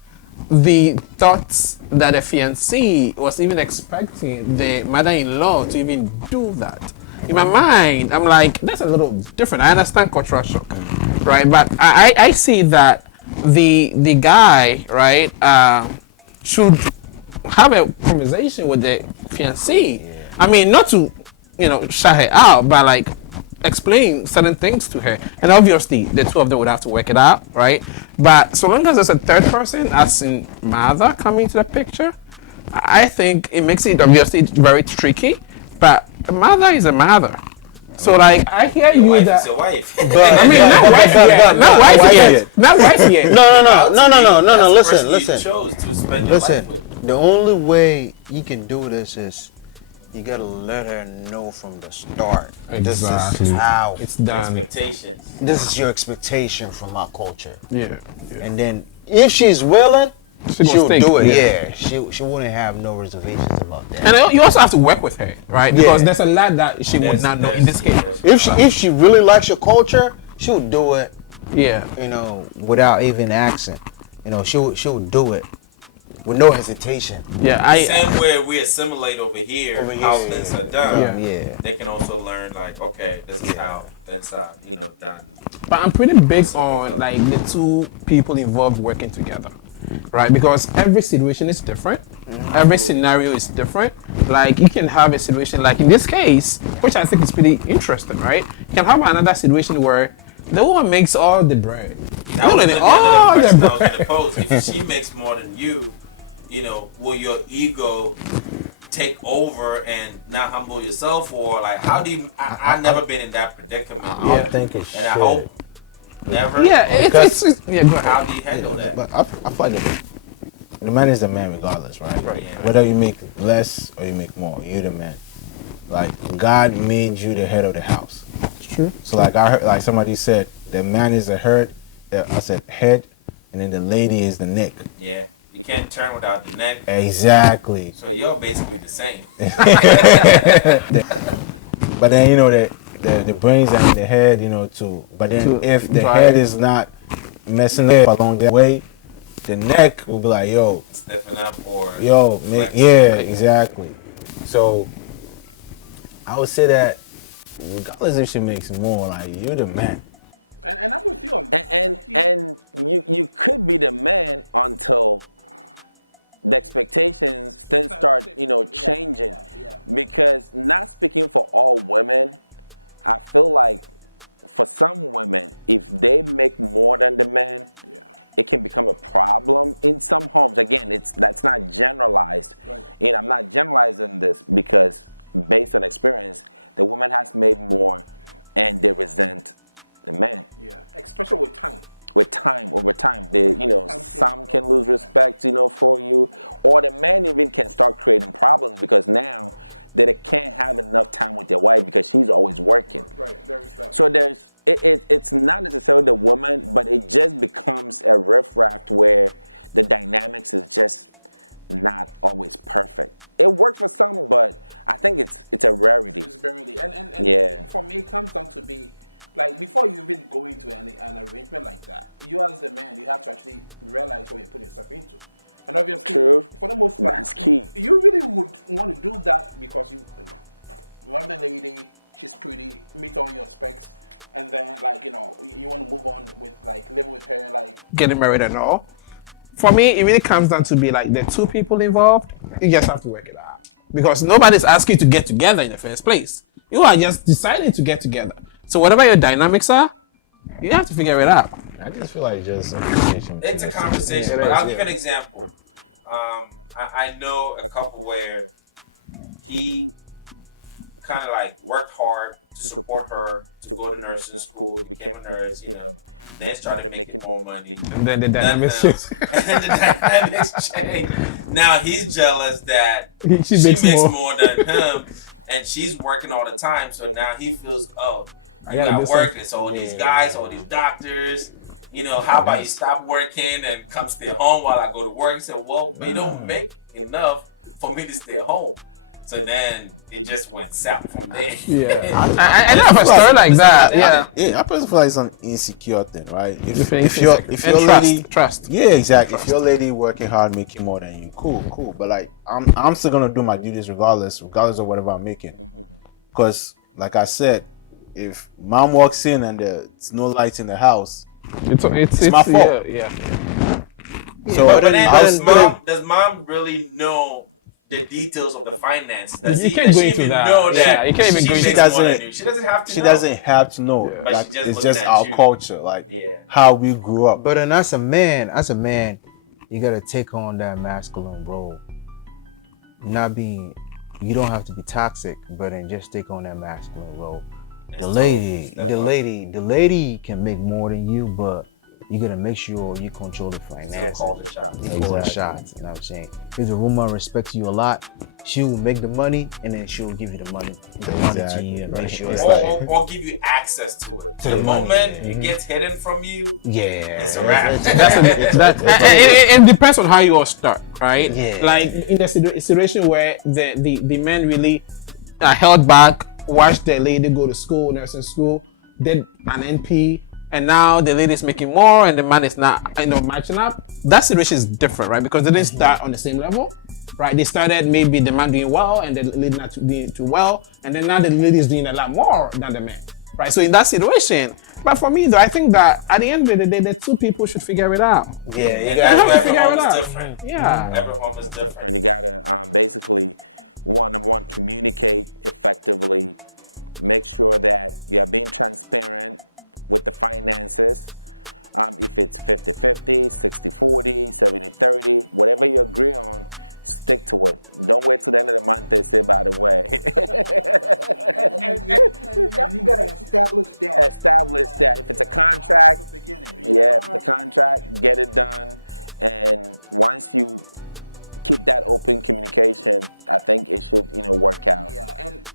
the thoughts that the fiancé was even expecting the mother-in-law to even do that? In my mind, I'm like, that's a little different. I understand cultural shock, right? But I see that the guy, right, should have a conversation with the fiancé. I mean, not to, shut her out, but like explain certain things to her. And obviously, the two of them would have to work it out, right? But so long as there's a third person, as in mother, coming into the picture, I think it makes it obviously very tricky. But a mother is a mother. So like, I hear you wife that. is your wife. I mean, not wife yet. Not wife yet. Not wife yet. No. That's the person Listen. You chose to spend your life Listen, with. the only way you can do this is you gotta let her know from the start. This Exactly. is how. It's done. Expectations. This is your expectation from our culture. Yeah. And then if she's willing, She she'll gonna do it. stick, Yeah, she wouldn't have no reservations about that. And you also have to work with her, right? Because Yeah. there's a lot that she would not know in this case. If she really likes your culture, she'll do it. Yeah. Without even asking. She'll do it with no hesitation. Yeah. Same way we assimilate over here, how things are done. Yeah. They can also learn like, okay, this is how that's done. But I'm pretty big on like the two people involved working together, right? Because every situation is different. Every scenario is different. Like you can have a situation like in this case, which I think is pretty interesting, right? You can have another situation where the woman makes all the bread. That was All the the question I was bread. going to pose. If she makes more than you, will your ego take over and not humble yourself, or like how do you? I've never been in that predicament. I think it should. And I hope never. Yeah, it's yeah. Go How ahead. do you handle that? But I feel like the man is the man regardless, right? Right, yeah. Whether you make less or you make more, you're the man. Like God made you the head of the house. It's true. So like I heard, like somebody said, the man is the head. I said head, and then the lady is the neck. Yeah, you can't turn without the neck. Exactly. So you're basically the same. But then the the brains are in the head, you know, but then To if the drive. head is not messing up along the way, the neck will be like, yo, Stepping up or man, yeah, exactly. So I would say that regardless if she makes more, like, you're the man. And I'm with you on that. And you could be the man until the expectations then start, you know, changing. Because not speaking for all women, I feel like for some women, if they make more than the man, it can become a problem in some homes. Again, that's not generalized. Right. And I'm not generalizing this because based on experience, the woman has made more and they resent the man. Yeah, especially with time. With time, over time, they, you know, some can lose respect, you know, for you, or the man even can start creating problems because now they can't have enough time with their wife because she's always working. Right, there is that. So it's not necessarily the woman, but it just becomes a riffraff where the dynamics is just not always perfect. It works for some, but I think it's a rarity. It's barely. And Yeah. for me, it comes down to be, like, before you even go into an arrangement like that, you as the man, you have to actually realize what you're putting yourself into. And obviously, True. for the most part, That's key. you really would want to do that because you love the lady, she's pretty, meet all your specs, and then, like, you know, you want to move on with, like, living with her, like, Getting married and all. For me, it really comes down to be like the two people involved. You just have to work it out because nobody's asking you to get together in the first place. You are just deciding to get together. So whatever your dynamics are, you have to figure it out. I just feel like just communication. It's a conversation, but I'll give you an example. I know a couple where he kind of like worked hard to support her to go to nursing school, became a nurse, you know, then started making more money. And then the dynamics shift. And the dynamics change. Now he's jealous that She she makes makes more. more than him, and she's working all the time. So now he feels, oh, I gotta got do work. something. It's all these guys, all these doctors. You know, how about you stop working and come stay home while I go to work? He said, well, they don't make enough for me to stay home. So then it just went south from there. Yeah. I know of a story like that. Yeah. Yeah, I personally feel like it's an insecure thing, right? If If your and lady, trust. yeah, exactly. If your lady working hard, making more than you, cool. But like, I'm still gonna do my duties regardless of whatever I'm making. Because, like I said, if mom walks in and there's no lights in the house, It's my fault. Yeah. so But then I'll does mom really know the details of the finance? Does You he- can't does go she into even that. know that Yeah, you can't even she go into makes that. more than you? She doesn't have to She know. doesn't have to know. But Like, she just it's looking just at our you. culture, like Yeah. how we grew up. But then as a man, you gotta take on that masculine role. You don't have to be toxic, but then just take on that masculine role. The lady can make more than you, but you gotta make sure you control the finances. call the shots. You call the shots. You know what I'm saying? If the woman respects you a lot, she will make the money, and then she will give you the money to you, and make sure it's like, Or give you access to it. The moment it gets hidden from you, yeah, it's a wrap. It depends on how you all start, right? Yeah. Like in the situation where the men really are held back, watched the lady go to school, nursing school, did an NP, and now the lady is making more and the man is not, matching up. That situation is different, right? Because they didn't start on the same level, right? They started maybe the man doing well and the lady not doing too well, and then now the lady is doing a lot more than the man, right? So in that situation, but for me though, I think that at the end of the day, the two people should figure it out. yeah, you And got that's where figure every it home out. is different. Yeah. Every home is different. And you gotta basically number one, communicate effectively. Make sure that you are being transparent with the finances. If it's 50-50, 60-40, 70-30, whatever you agree on, stick to it. Don't wait till the end of the month and say, by the way. You gotta establish that. Establish that. If it's a contract, At the beginning. yeah, if the contract, get it done. And once you keep that open communication, I think it should, work out. yeah. And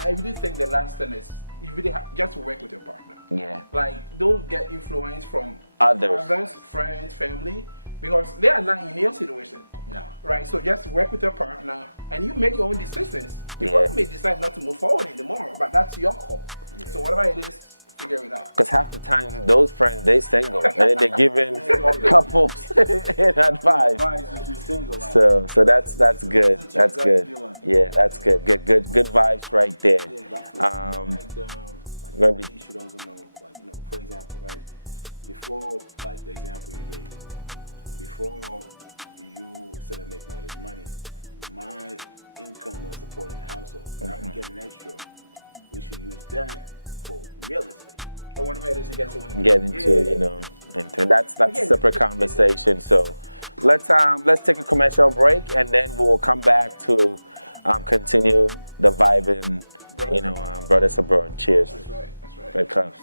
I really think the last thing is you really just to work with your partner. Yeah. Like, don't get influence from Others. friends, family. because they are not in your situation. No. Right, so just work with your partner and you make your own decisions. You Yeah. may decide not to move forward anymore, but that's your call. So whatever it is, figure it out. Because half the time, those friends, they single. And then they're giving couples advice. So that's good. That's good. Yeah, that's good. Good vibes right there. Gonna be. You should also know, like, for example, right? Before, like the example you gave, before you started making all this money, my income was supporting the household. Now we get an extra. We should use that for real estate. Or whatever it is you guys want to Get into, and that's a separate conversation. So let's take a commercial break and then we'll come back to continue the vibing, brothers abroad. Cheers. That's right. Good cups.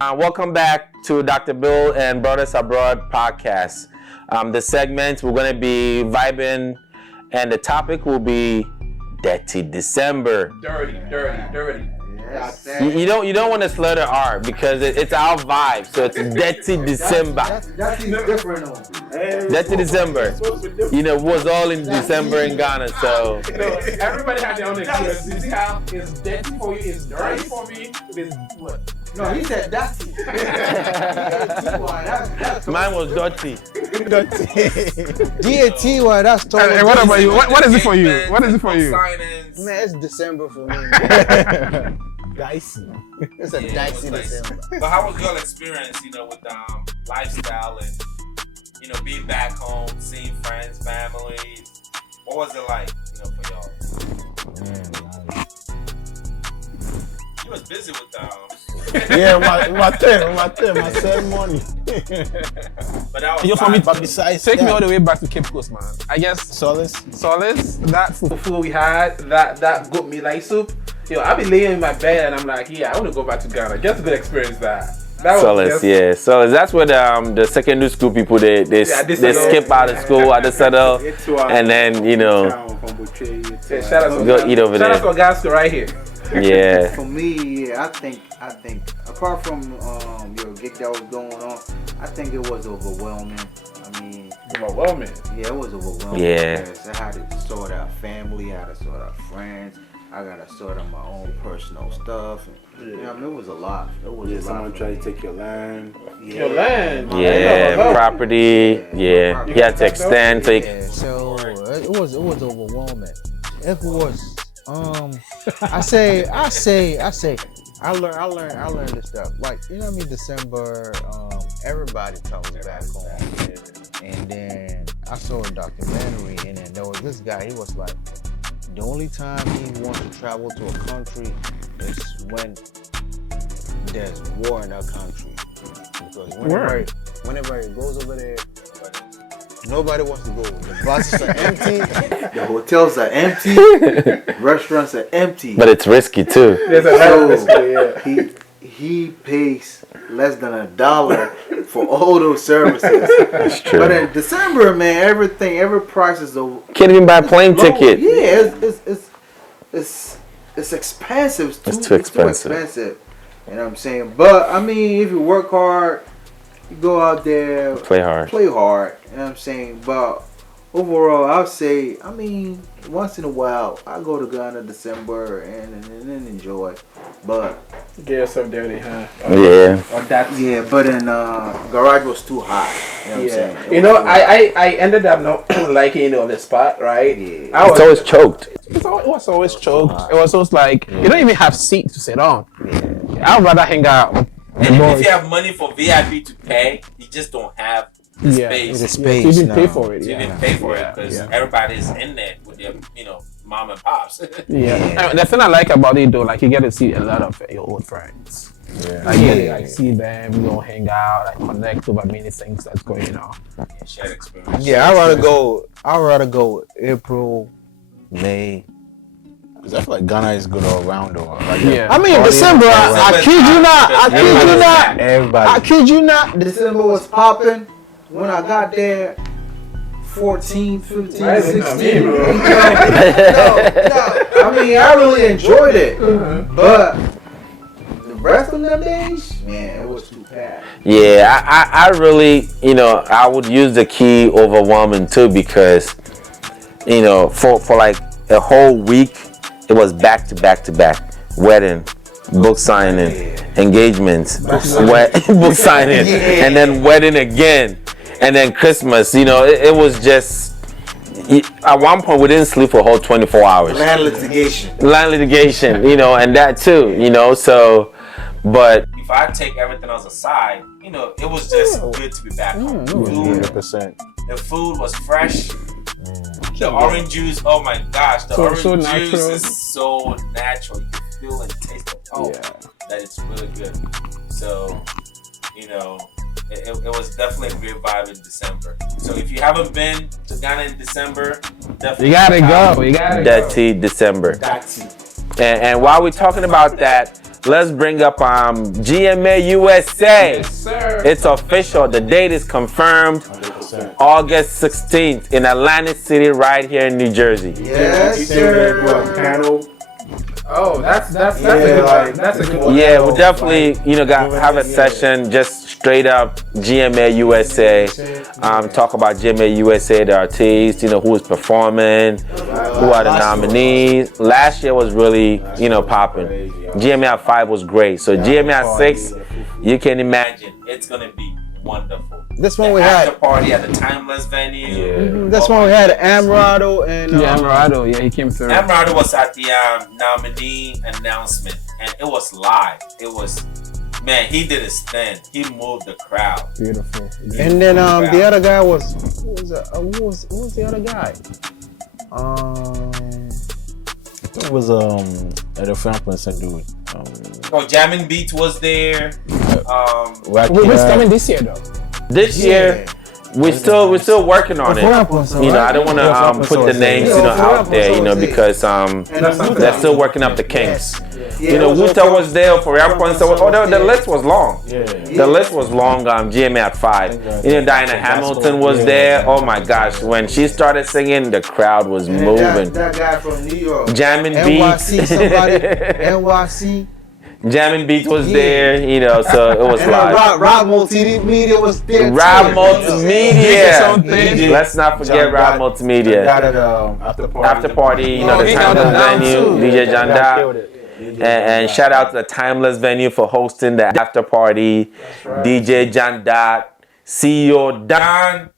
Welcome back to Dr. Bill and Brothers Abroad podcast. The segment we're going to be vibing, and the topic will be Dirty December. Dirty. You don't want to slur the R because it's our vibe, so it's Dirty December. That's different. Dirty December. Was all in December in Ghana, so. Everybody has their own experience. You see how it's dirty for you, it's dirty for me. It's what? No, he said that's it. That's Mine was dirty. D-A-T-Y, that's totally Hey, what about you? What is it for you? What is it for you? Signings. Man, it's December for me. Dicey. It's a dicey December. But how was your experience, with lifestyle and being back home, seeing friends, family? What was it like, for y'all? Man, You was busy with yeah, my ceremony. but that was For me, But besides take me all that, the way back to Cape Coast, man. I guess Solace. that food. Food we had, that goat meat like soup. I be laying in my bed and I'm like, I want to go back to Ghana. Just a good experience that. Solace, yeah. Solace. That's where the secondary school people they skip out of school at the settle, and then Shout out to go eat over Shout out there. to Gasco right here. Yeah. For me, I think apart from your gig that was going on, I think it was overwhelming. I mean, Overwhelming. yeah, it was overwhelming. Yeah. because I had to sort out family, I had to sort out friends, I gotta sort out my own personal stuff. And, it was a lot. It was a lot. Someone tried to take your land. Your land. Yeah, property. Yeah, you had to extend so you can. Yeah, so it was overwhelming. If it was, I learned this stuff. Like, December, everybody travels back home. And then I saw a documentary, and then there was this guy, he was like, the only time he wants to travel to a country is when there's war in that country. Because whenever he goes over there, nobody wants to go. The buses are empty. The hotels are empty. Restaurants are empty. But it's risky too. So he pays less than $1 for all those services. That's true. But in December, man, every price is Can't even buy a plane low. ticket. Yeah, it's expensive. It's too expensive. You know what I'm saying? But I mean, if you work hard, you go out there, Play hard. You know what I'm saying? But overall, I'll say, I mean, once in a while, I go to Ghana December and enjoy. But Get yourself dirty, huh? Yeah. Or that. yeah, but in garage was too hot. You know what I'm saying? It was too hot. I ended up not liking the spot, right? Yeah. It's always choked. It was always choked. It was always like you don't even have seats to sit on. I'd rather hang out with the And if boys. you have money for VIP to pay, you just don't have the Yeah, space The to space. You even now. pay for it. even Yeah. pay for it because everybody's in there with their, mom and pops. Yeah. And the thing I like about it though, like you get to see a lot of your old friends. Yeah. I get it. I see them, hang out, I connect over many things that's going on. Shared experience. Yeah, I'd rather go April, May. Because I feel like Ghana is good all around though. Like, Yeah. I mean, December, I kid you not. I Everybody. kid you not. December was popping. When I got there, 14, 15, Right, 16. no, me, bro. No. I mean, I really enjoyed it, but the rest of them days, man, it was too bad. Yeah, I really, I would use the key over woman too because, for like a whole week, it was back to back to back. Wedding, book signing, engagements, book signing, and then wedding again, and then Christmas. It was just, at one point we didn't sleep for a whole 24 hours. Land litigation. And that too, so. But If I take everything else aside, it was just good to be back home. 100%. The food was fresh. The orange juice, oh my gosh, the orange so juice natural. is so natural. You can feel and taste the pulp that it's really good. So, it was definitely a great vibe in December. So if you haven't been to Ghana in December, definitely You gotta go. You gotta go. that's December. And while we're talking about that, let's bring up GMA USA. Yes, sir. It's official. The date is confirmed. 100%. August 16th in Atlantic City, right here in New Jersey. Yes, sir. Panel. Oh, that's a Yeah, good like, one. That's a good before one. Yeah, we Like, definitely, have a yeah. session just straight up GMA USA. Talk about GMA USA, the artists, who is performing, who are the Last year was nominees. Last year was really, popping. crazy, yeah. GMA at 5 was great. So GMA at 6, you can imagine. it's gonna be wonderful. This one The we after had. party at the Timeless venue. This one we had Amrado and Yeah, Amarado. Yeah, he came through. Amrado was at the nominee announcement, and it was live. It was, man, he did his thing. He moved the crowd. Beautiful. And then the other guy was who was the other guy? It was the French dude. Oh, Jamming Beats was there. Who's coming this year though? This year, we're still working on it. Right? I don't want to put the names out there, because they're still working up the kinks. Zuta was there for the list was long. The list was long. GMA at 5. Diana Hamilton was there. Oh my gosh, when she started singing, the crowd was And moving. then that guy from New York. Jamming NYC Beats, somebody NYC Jamming Beats was there. So it was. and then Rob Multimedia was there too. Rob Multimedia. thing. Let's not forget Rob Multimedia. Got at after party. After party. Oh, he held it down too. DJ John That killed Dot. it. And shout out to the Timeless venue for hosting the after party. DJ John Dot, CEO Don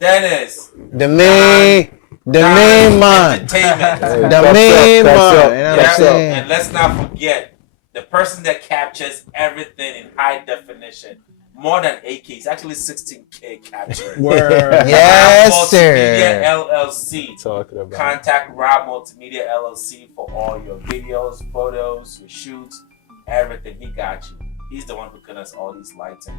Dennis. The main man. Entertainment. The main man. You know what I'm Yeah, saying? and let's not forget the person that captures everything in high definition. More than 8K, it's actually 16K captured. Yes, Multimedia sir. LLC. Talking about. Contact Rob Multimedia LLC for all your videos, photos, your shoots, everything. He got you. He's the one who cut us all these lights and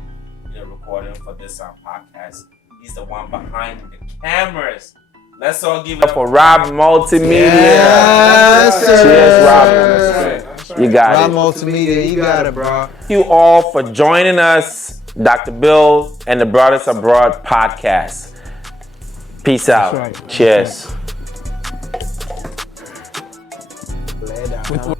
recording for this podcast. He's the one behind the cameras. Let's all give it up for Rob Multimedia. Yes, sir. You got Rob it. Multimedia, you got it, bro. Thank you all for joining us, Dr. Bill and the Brothers Abroad podcast. Peace out. right. Cheers. Lay down.